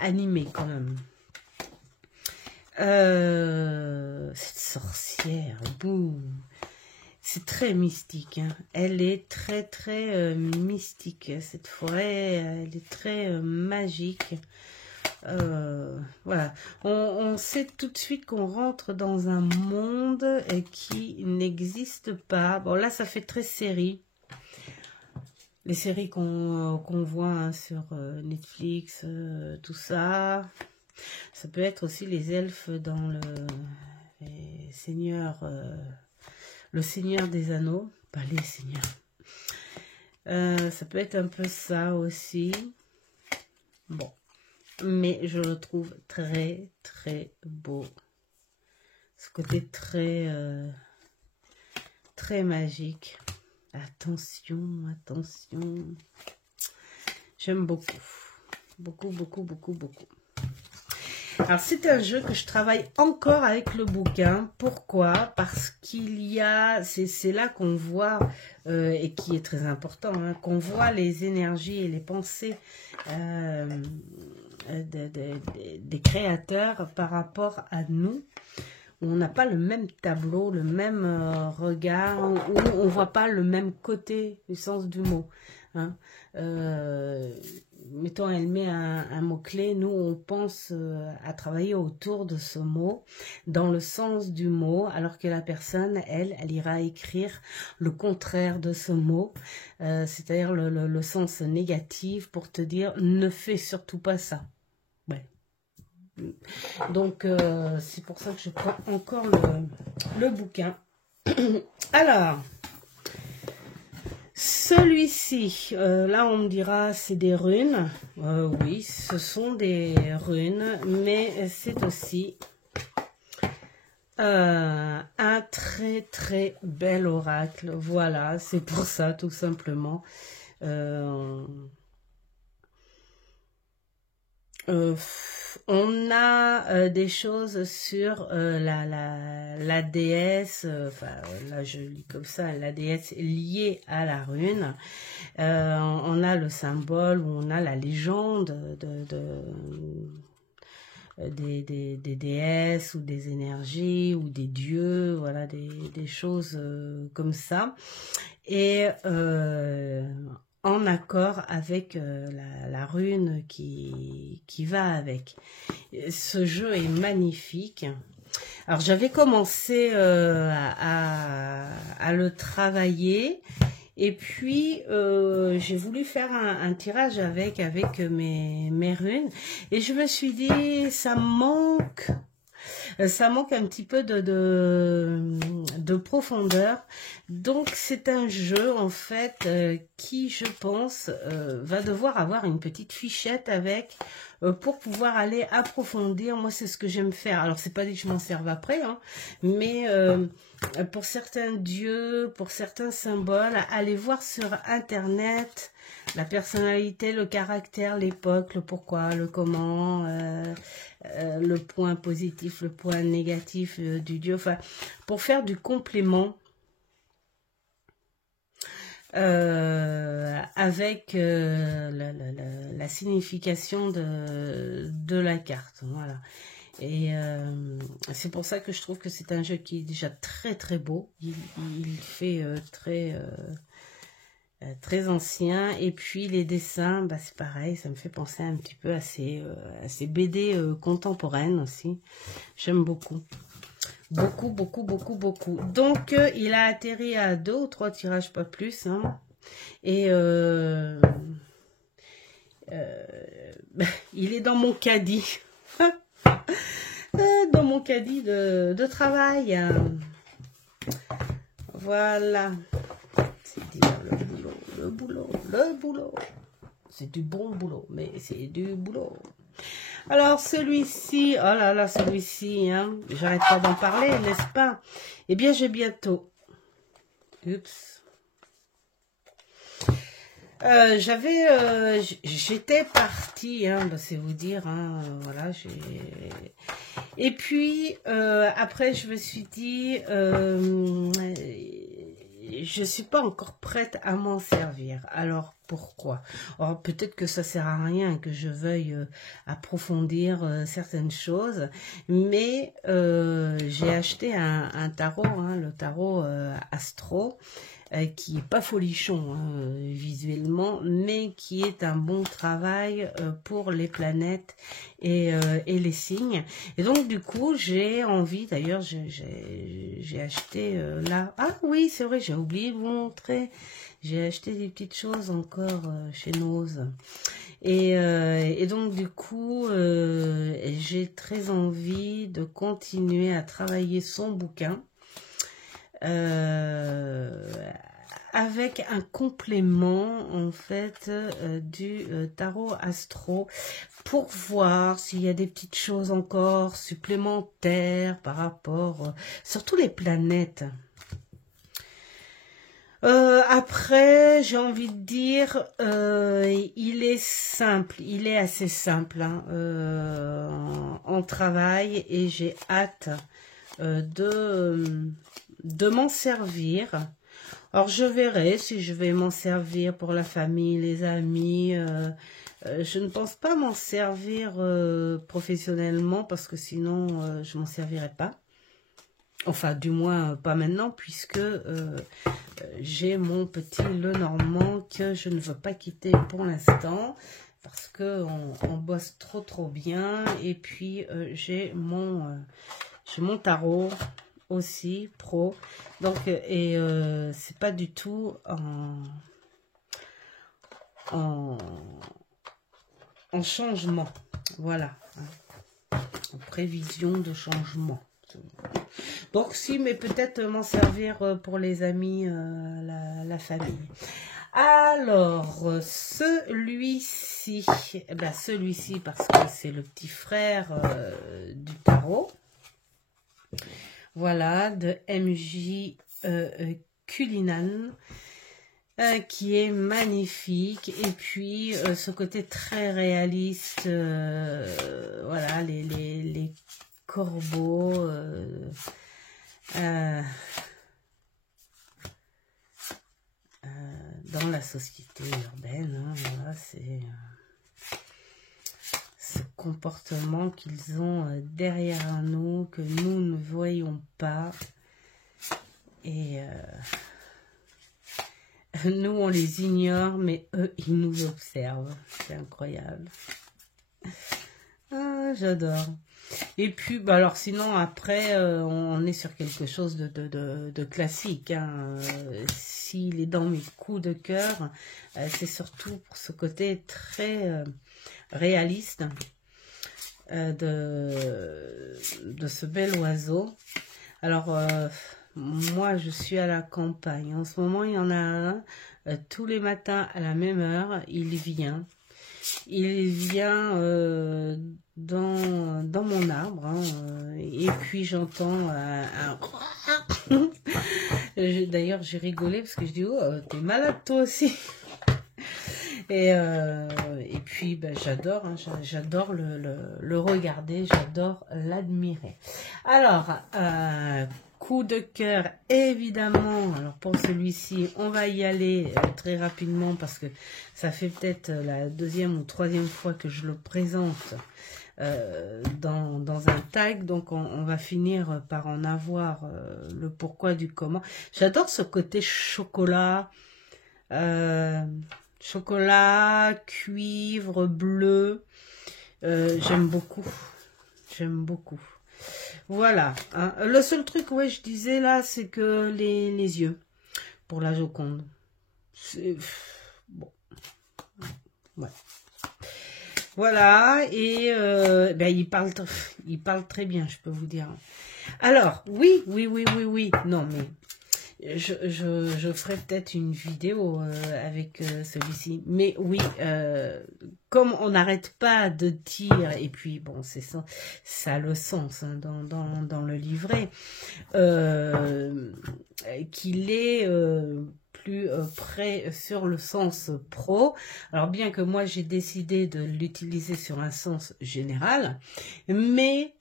animé quand même. Cette sorcière, boum, c'est très mystique. Hein. Elle est très mystique. Cette forêt, elle est très magique. Voilà, on sait tout de suite qu'on rentre dans un monde qui n'existe pas. Bon, là, ça fait très série. Les séries qu'on voit hein, sur Netflix, tout ça. Ça peut être aussi les elfes dans les seigneurs, le Seigneur des Anneaux, pas les seigneurs. Ça peut être un peu ça aussi. Bon, mais je le trouve très beau. Ce côté très magique. Attention. J'aime beaucoup. Beaucoup. Alors, c'est un jeu que je travaille encore avec le bouquin. Pourquoi? Parce qu'il y a... C'est là qu'on voit, et qui est très important, hein, qu'on voit les énergies et les pensées des créateurs par rapport à nous. On n'a pas le même tableau, le même regard, où on ne voit pas le même côté du sens du mot. Hein. Mettons, elle met un mot-clé, nous on pense à travailler autour de ce mot, dans le sens du mot, alors que la personne, elle ira écrire le contraire de ce mot, c'est-à-dire le sens négatif pour te dire ne fais surtout pas ça. Ouais. Donc, c'est pour ça que je prends encore le bouquin. Alors, celui-ci, là on me dira c'est des runes. Oui, ce sont des runes, mais c'est aussi un très très bel oracle. Voilà, c'est pour ça tout simplement. On a des choses sur la déesse, enfin là je lis comme ça, la déesse liée à la rune. On a le symbole, où on a la légende des déesses ou des énergies ou des dieux, voilà, des choses comme ça. Et en accord avec la rune qui va avec. Ce jeu est magnifique. Alors j'avais commencé à le travailler et puis j'ai voulu faire un tirage avec mes runes et je me suis dit ça manque un petit peu de profondeur. Donc c'est un jeu en fait qui je pense va devoir avoir une petite fichette avec pour pouvoir aller approfondir. Moi c'est ce que j'aime faire. Alors c'est pas dit que je m'en serve après, hein, mais pour certains dieux, pour certains symboles, allez voir sur internet la personnalité, le caractère, l'époque, le pourquoi, le comment, le point positif, le point négatif du dieu, enfin, pour faire du complément avec la signification de la carte, voilà. Et c'est pour ça que je trouve que c'est un jeu qui est déjà très très beau, il fait très ancien, et puis les dessins, bah, c'est pareil, ça me fait penser un petit peu à ces BD contemporaines aussi. J'aime beaucoup. Beaucoup. Donc, il a atterri à 2 ou 3 tirages, pas plus. Hein. Et il est dans mon caddie. Dans mon caddie de travail. Voilà. C'est dire le boulot. C'est du bon boulot, mais c'est du boulot. Alors, celui-ci, oh là là, celui-ci, hein, j'arrête pas d'en parler, n'est-ce pas? Eh bien, j'ai bientôt... Oups. J'étais partie, hein, bah, c'est vous dire, hein, voilà, et puis, après, je me suis dit... je suis pas encore prête à m'en servir. Alors pourquoi? Alors peut-être que ça sert à rien que je veuille approfondir certaines choses, mais j'ai acheté un tarot, hein, le tarot Astro, qui est pas folichon hein, visuellement, mais qui est un bon travail pour les planètes et les signes. Et donc du coup j'ai envie, d'ailleurs j'ai acheté là, ah oui c'est vrai, j'ai oublié de vous montrer, j'ai acheté des petites choses encore chez Nose. Et donc du coup j'ai très envie de continuer à travailler son bouquin. Avec un complément en fait du tarot astro pour voir s'il y a des petites choses encore supplémentaires par rapport surtout les planètes. Après, j'ai envie de dire, il est simple, il est assez simple hein, en travail et j'ai hâte de m'en servir. Alors je verrai si je vais m'en servir pour la famille, les amis. Je ne pense pas m'en servir professionnellement parce que sinon je m'en servirai pas. Enfin du moins pas maintenant puisque j'ai mon petit Lenormand que je ne veux pas quitter pour l'instant. Parce que on bosse trop bien. Et puis j'ai mon tarot aussi pro, donc c'est pas du tout en changement, voilà. prévision de changement. Donc si, mais peut-être m'en servir pour les amis, la famille. Alors, celui-ci, celui-ci parce que c'est le petit frère du tarot. Voilà, de MJ Cullinan, qui est magnifique. Et puis, ce côté très réaliste, voilà, les corbeaux, dans la société urbaine, hein, voilà, c'est ce comportement qu'ils ont derrière nous, que nous ne voyons pas. Et nous, on les ignore, mais eux, ils nous observent. C'est incroyable. Ah, j'adore. Et puis, bah alors sinon, après, on est sur quelque chose de classique. Hein. S'il est dans mes coups de cœur, c'est surtout pour ce côté très réaliste de ce bel oiseau. Alors, moi, je suis à la campagne. En ce moment, il y en a un, tous les matins à la même heure, il vient. Il vient dans mon arbre, hein, et puis j'entends un... D'ailleurs, j'ai rigolé parce que je dis, oh, t'es malade toi aussi. Et puis, ben, j'adore, hein, j'adore le regarder, j'adore l'admirer. Alors, coup de cœur, évidemment. Alors, pour celui-ci, on va y aller très rapidement parce que ça fait peut-être la deuxième ou troisième fois que je le présente dans un tag. Donc, on va finir par en avoir le pourquoi du comment. J'adore ce côté chocolat, chocolat, cuivre, bleu. J'aime beaucoup. J'aime beaucoup. Voilà. Hein. Le seul truc, ouais, je disais là, c'est que les yeux pour la Joconde. C'est... Bon. Ouais. Voilà. Et ben, il parle très bien, je peux vous dire. Alors, oui. Non, mais... Je ferai peut-être une vidéo avec celui-ci. Mais oui, comme on n'arrête pas de dire, et puis bon, c'est ça a le sens hein, dans le livret, qu'il est plus près sur le sens pro. Alors bien que moi j'ai décidé de l'utiliser sur un sens général, mais...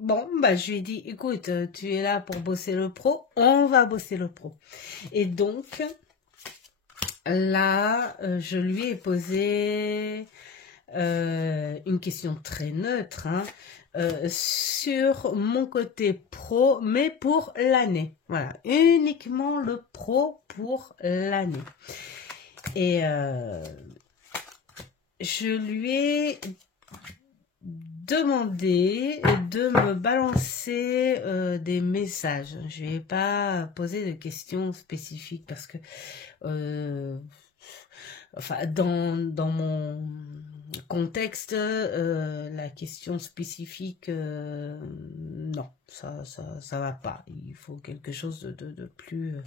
bon, bah, je lui ai dit, écoute, tu es là pour bosser le pro, on va bosser le pro. Et donc, là, je lui ai posé une question très neutre, hein, sur mon côté pro, mais pour l'année. Voilà, uniquement le pro pour l'année. Et je lui ai demandé de me balancer des messages. Je vais pas poser de questions spécifiques parce que enfin dans mon contexte la question spécifique non, ça va pas. Il faut quelque chose de plus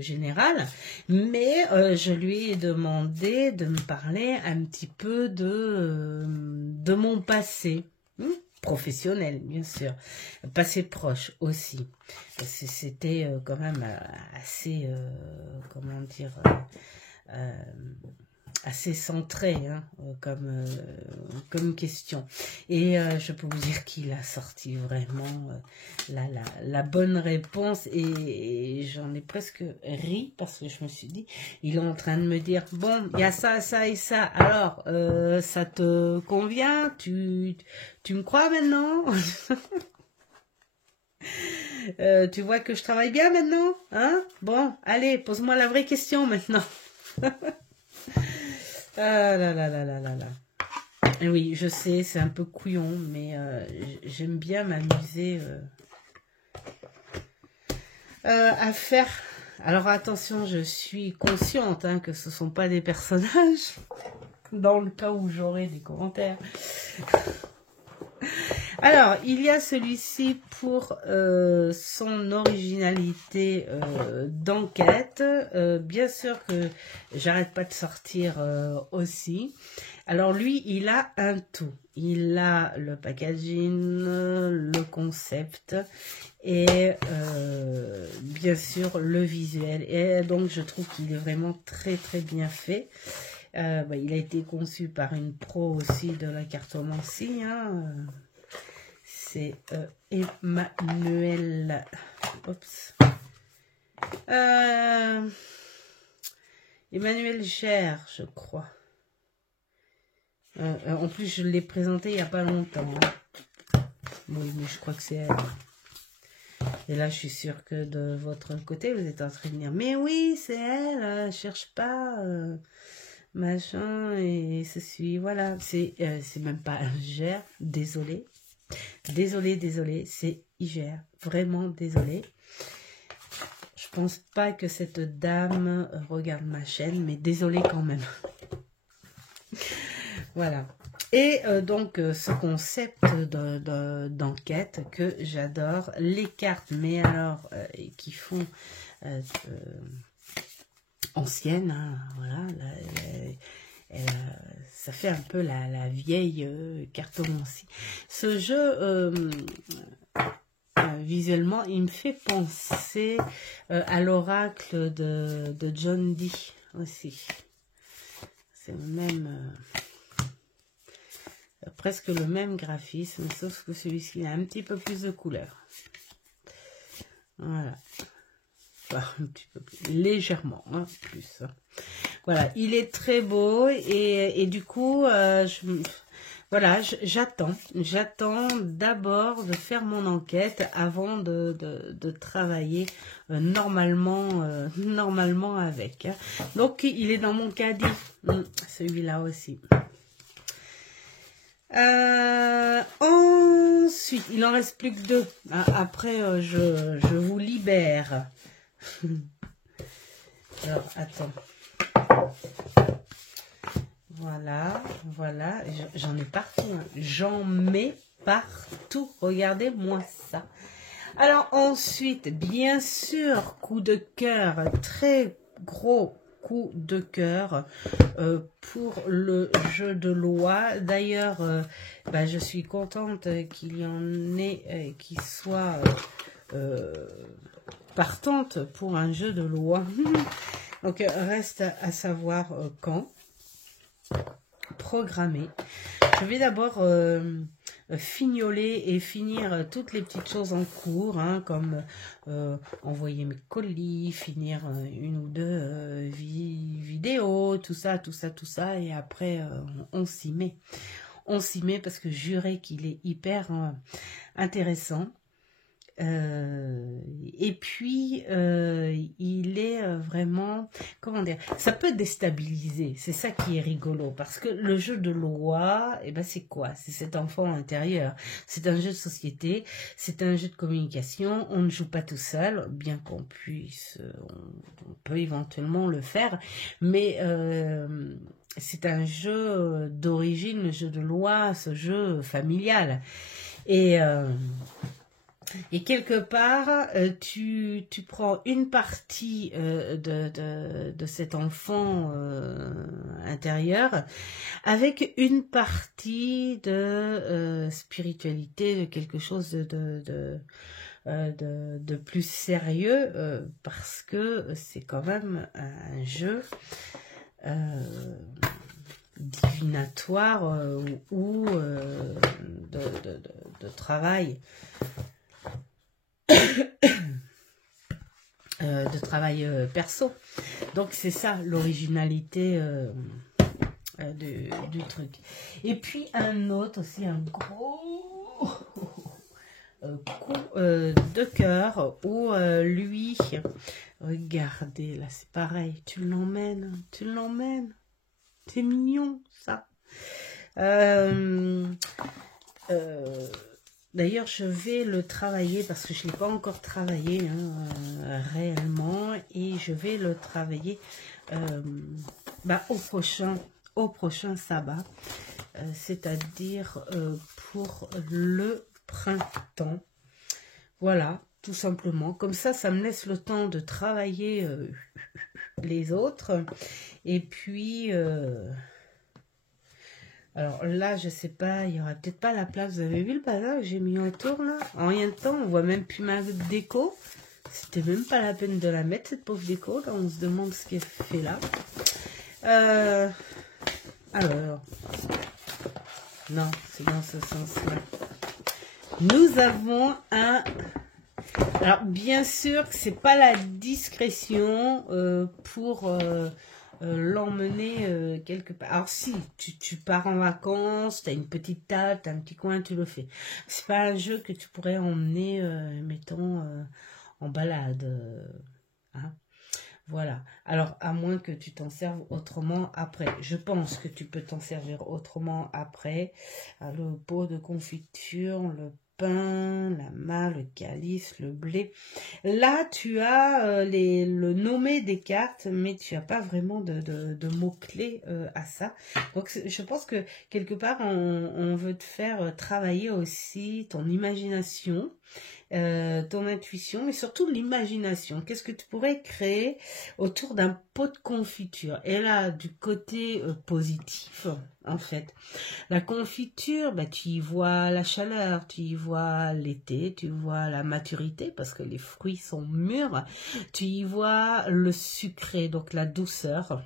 général, mais je lui ai demandé de me parler un petit peu de mon passé professionnel, bien sûr, passé proche aussi. C'était quand même assez, comment dire, assez centré hein, comme question. Et je peux vous dire qu'il a sorti vraiment la bonne réponse et j'en ai presque ri parce que je me suis dit, il est en train de me dire, bon, il y a ça, ça et ça, alors ça te convient, tu me crois maintenant? Tu vois que je travaille bien maintenant, hein? Bon, allez, pose-moi la vraie question maintenant. Ah là là là là là là. Et oui, je sais, c'est un peu couillon, mais j'aime bien m'amuser à faire. Alors attention, je suis consciente hein, que ce ne sont pas des personnages. dans le cas où j'aurai des commentaires. Alors, il y a celui-ci pour son originalité d'enquête. Bien sûr que j'arrête pas de sortir aussi. Alors lui, il a un tout. Il a le packaging, le concept et bien sûr le visuel. Et donc, je trouve qu'il est vraiment très très bien fait. Il a été conçu par une pro aussi de la cartomancie, hein. C'est Emmanuel. Oups. Emmanuel Gère, je crois. En plus, je l'ai présenté il n'y a pas longtemps. Hein. Oui, mais je crois que c'est elle. Et là, je suis sûre que de votre côté, vous êtes en train de dire, mais oui, c'est elle, cherche pas, machin, et ceci, voilà. C'est même pas un Gère, désolé. Désolé, c'est Igère. Vraiment désolé. Je pense pas que cette dame regarde ma chaîne, mais désolé quand même. Voilà. Et donc, ce concept d'enquête que j'adore. Les cartes, mais alors, qui font anciennes, hein, voilà. Ça fait un peu la vieille cartomancie. Ce jeu, visuellement, il me fait penser à l'oracle de John Dee aussi. C'est le même, presque le même graphisme, sauf que celui-ci a un petit peu plus de couleurs. Voilà. Enfin, un petit peu plus, légèrement, hein, plus. Voilà, il est très beau et du coup, voilà, j'attends d'abord de faire mon enquête avant de travailler normalement avec. Hein. Donc, il est dans mon caddie, celui-là aussi. Ensuite, il en reste plus que 2. Après, je vous libère. Alors, attends. Voilà, j'en ai partout, hein. J'en mets partout, regardez-moi ça. Alors ensuite, bien sûr, coup de cœur, très gros coup de cœur pour le jeu de loi. D'ailleurs, je suis contente qu'il y en ait qui soient partantes pour un jeu de loi. Donc, reste à savoir quand. Programmer. Je vais d'abord fignoler et finir toutes les petites choses en cours, hein, comme envoyer mes colis, finir une ou deux vidéos, tout ça, et après on s'y met. On s'y met parce que jurez qu'il est hyper intéressant. Et puis il est vraiment, comment dire, ça peut déstabiliser, c'est ça qui est rigolo, parce que le jeu de loi, c'est quoi? C'est cet enfant intérieur, c'est un jeu de société, c'est un jeu de communication, on ne joue pas tout seul, bien qu'on puisse, on peut éventuellement le faire, mais c'est un jeu d'origine, le jeu de loi, ce jeu familial, et quelque part, tu prends une partie de cet enfant intérieur avec une partie de spiritualité, de quelque chose de plus sérieux, parce que c'est quand même un jeu divinatoire ou de travail. De travail perso. Donc c'est ça l'originalité du truc. Et puis un autre aussi, un gros coup de cœur où lui, regardez là, c'est pareil, tu l'emmènes, c'est mignon ça. D'ailleurs, je vais le travailler parce que je ne l'ai pas encore travaillé réellement, et je vais le travailler au au prochain sabbat, c'est-à-dire pour le printemps. Voilà, tout simplement. Comme ça me laisse le temps de travailler les autres. Et puis, alors là, je sais pas, il y aura peut-être pas la place. Vous avez vu le bazar que j'ai mis autour là? En rien de temps, on voit même plus ma déco. C'était même pas la peine de la mettre, cette pauvre déco. Là, on se demande ce qui est fait là. Alors, non, c'est dans ce sens-là. Nous avons un... Alors, bien sûr que c'est pas la discrétion pour l'emmener quelque part. Alors, si tu pars en vacances, tu as une petite table, tu as un petit coin, tu le fais. C'est pas un jeu que tu pourrais emmener, mettons, en balade. Hein. Voilà. Alors, à moins que tu t'en serves autrement après. Je pense que tu peux t'en servir autrement après. Le pot de confiture, le pain, la main, le calice, le blé. Là, tu as le nommé des cartes, mais tu n'as pas vraiment de mots-clés à ça. Donc, je pense que quelque part, on veut te faire travailler aussi ton imagination, ton intuition, mais surtout l'imagination. Qu'est-ce que tu pourrais créer autour d'un pot de confiture? Et là, du côté positif, en fait, la confiture, bah, tu y vois la chaleur, tu y vois l'été, tu vois la maturité, parce que les fruits sont mûrs, tu y vois le sucré, donc la douceur.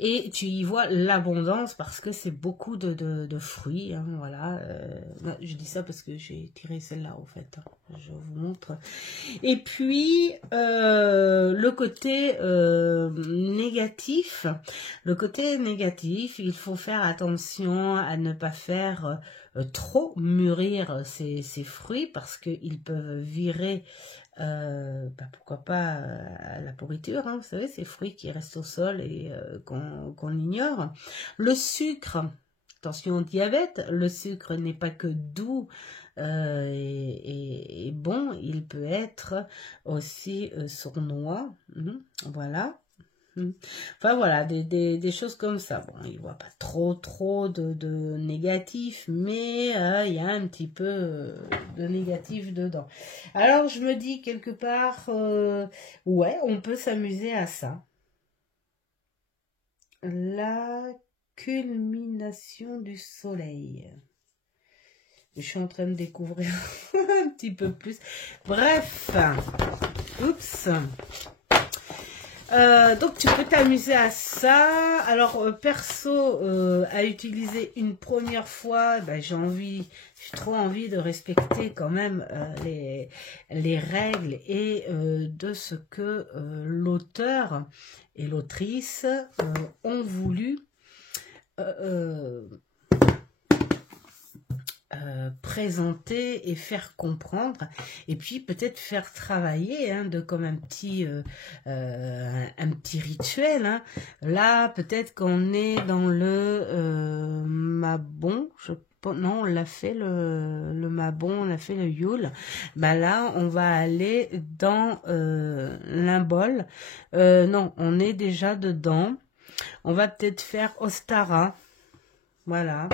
Et tu y vois l'abondance parce que c'est beaucoup de fruits, hein, voilà. Je dis ça parce que j'ai tiré celle-là, en fait. Je vous montre. Et puis, le côté négatif. Le côté négatif, il faut faire attention à ne pas faire trop mûrir ces fruits parce qu'ils peuvent virer pourquoi pas à la pourriture, hein, vous savez, ces fruits qui restent au sol et qu'on ignore. Le sucre, attention au diabète, le sucre n'est pas que doux et bon, il peut être aussi sournois, voilà. Enfin voilà, des choses comme ça. Bon, il ne voit pas trop de négatif, mais il y a un petit peu de négatif dedans. Alors je me dis quelque part, ouais, on peut s'amuser à ça. La culmination du soleil. Je suis en train de découvrir un petit peu plus. Bref, oups. Donc tu peux t'amuser à ça. Alors perso à utiliser une première fois, j'ai trop envie de respecter quand même les règles et de ce que l'auteur et l'autrice ont voulu présenter et faire comprendre, et puis peut-être faire travailler comme un petit rituel. Hein. Là, peut-être qu'on est dans le Mabon, non, on l'a fait le Mabon, on a fait le Yule. Là, on va aller dans l'Imbol. Non, on est déjà dedans. On va peut-être faire Ostara. Voilà.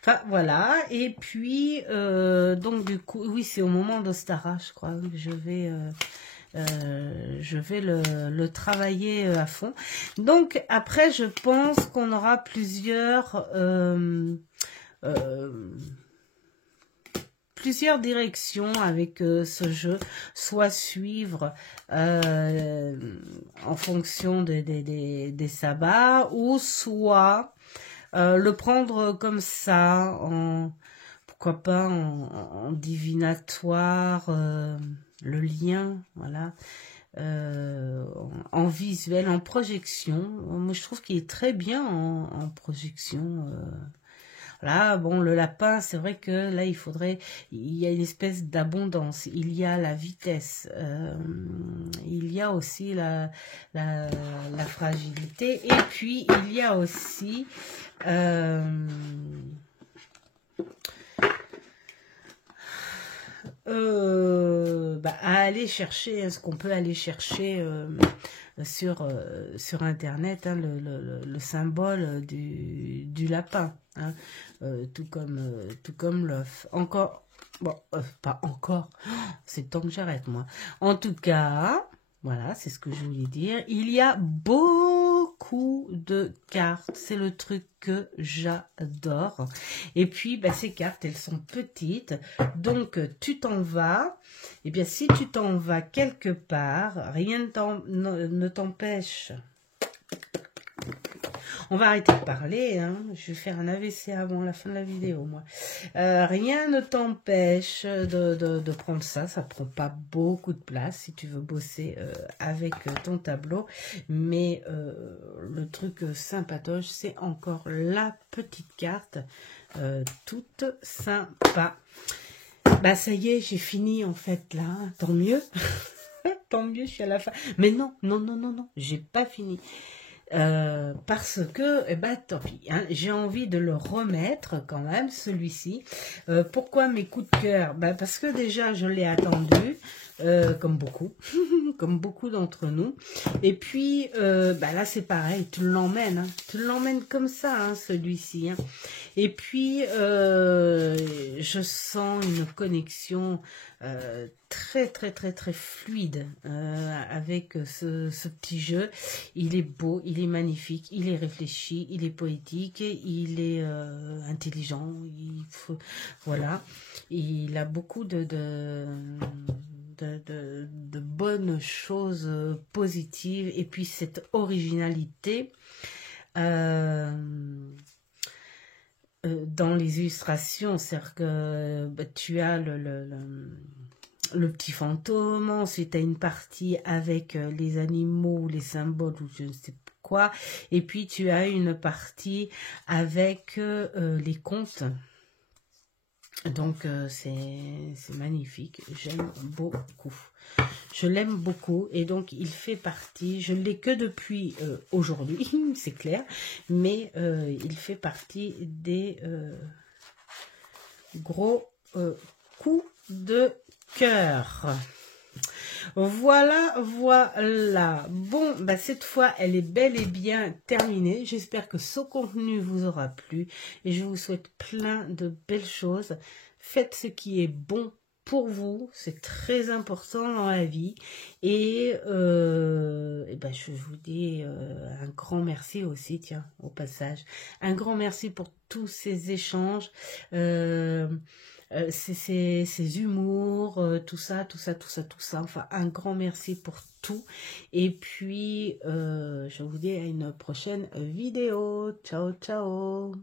Enfin, voilà. Et puis, donc, du coup, oui, c'est au moment d'Ostara, je crois, que je vais le travailler à fond. Donc, après, je pense qu'on aura plusieurs directions avec ce jeu, soit suivre en fonction des sabbats, ou soit le prendre comme ça, pourquoi pas en divinatoire, le lien, voilà, en visuel, en projection. Moi, je trouve qu'il est très bien en projection. Là, bon, le lapin, c'est vrai que là, il y a une espèce d'abondance, il y a la vitesse, il y a aussi la fragilité, et puis il y a aussi à aller chercher ce qu'on peut aller chercher sur Internet, hein, le symbole du lapin, hein, tout comme l'œuf. Encore, bon, pas encore, c'est le temps que j'arrête moi. En tout cas, voilà, c'est ce que je voulais dire. Il y a beaucoup de cartes, c'est le truc que j'adore. Et puis, ces cartes, elles sont petites, donc tu t'en vas. Et bien, si tu t'en vas quelque part, rien ne t'empêche. On va arrêter de parler, hein. Je vais faire un AVC avant la fin de la vidéo, moi. Rien ne t'empêche de prendre ça. Ça prend pas beaucoup de place si tu veux bosser avec ton tableau. Mais le truc sympatoche, c'est encore la petite carte toute sympa. Ça y est, j'ai fini en fait là. Tant mieux. Tant mieux, je suis à la fin. Mais non, j'ai pas fini. Parce que, tant pis, hein, j'ai envie de le remettre quand même, celui-ci. Pourquoi mes coups de cœur? Parce que déjà, je l'ai attendu, comme beaucoup d'entre nous. Et puis, là, c'est pareil, tu l'emmènes, hein, tu l'emmènes comme ça, hein, celui-ci. Hein. Et puis, je sens une connexion très fluide avec ce petit jeu. Il est beau, il est magnifique, il est réfléchi, il est poétique, il est intelligent, voilà, il a beaucoup de bonnes choses positives, et puis cette originalité dans les illustrations, c'est-à-dire que tu as le petit fantôme, ensuite tu as une partie avec les animaux, les symboles ou je ne sais quoi, et puis tu as une partie avec les contes. Donc c'est magnifique, j'aime beaucoup. Je l'aime beaucoup, et donc il fait partie, je ne l'ai que depuis aujourd'hui, c'est clair, mais il fait partie des gros coups de cœur. Voilà. Bon, cette fois, elle est bel et bien terminée. J'espère que ce contenu vous aura plu, et je vous souhaite plein de belles choses. Faites ce qui est bon pour vous, c'est très important dans la vie. Et je vous dis un grand merci aussi, tiens, au passage. Un grand merci pour tous ces échanges. Ces humours, tout ça, enfin un grand merci pour tout, et puis je vous dis à une prochaine vidéo. Ciao.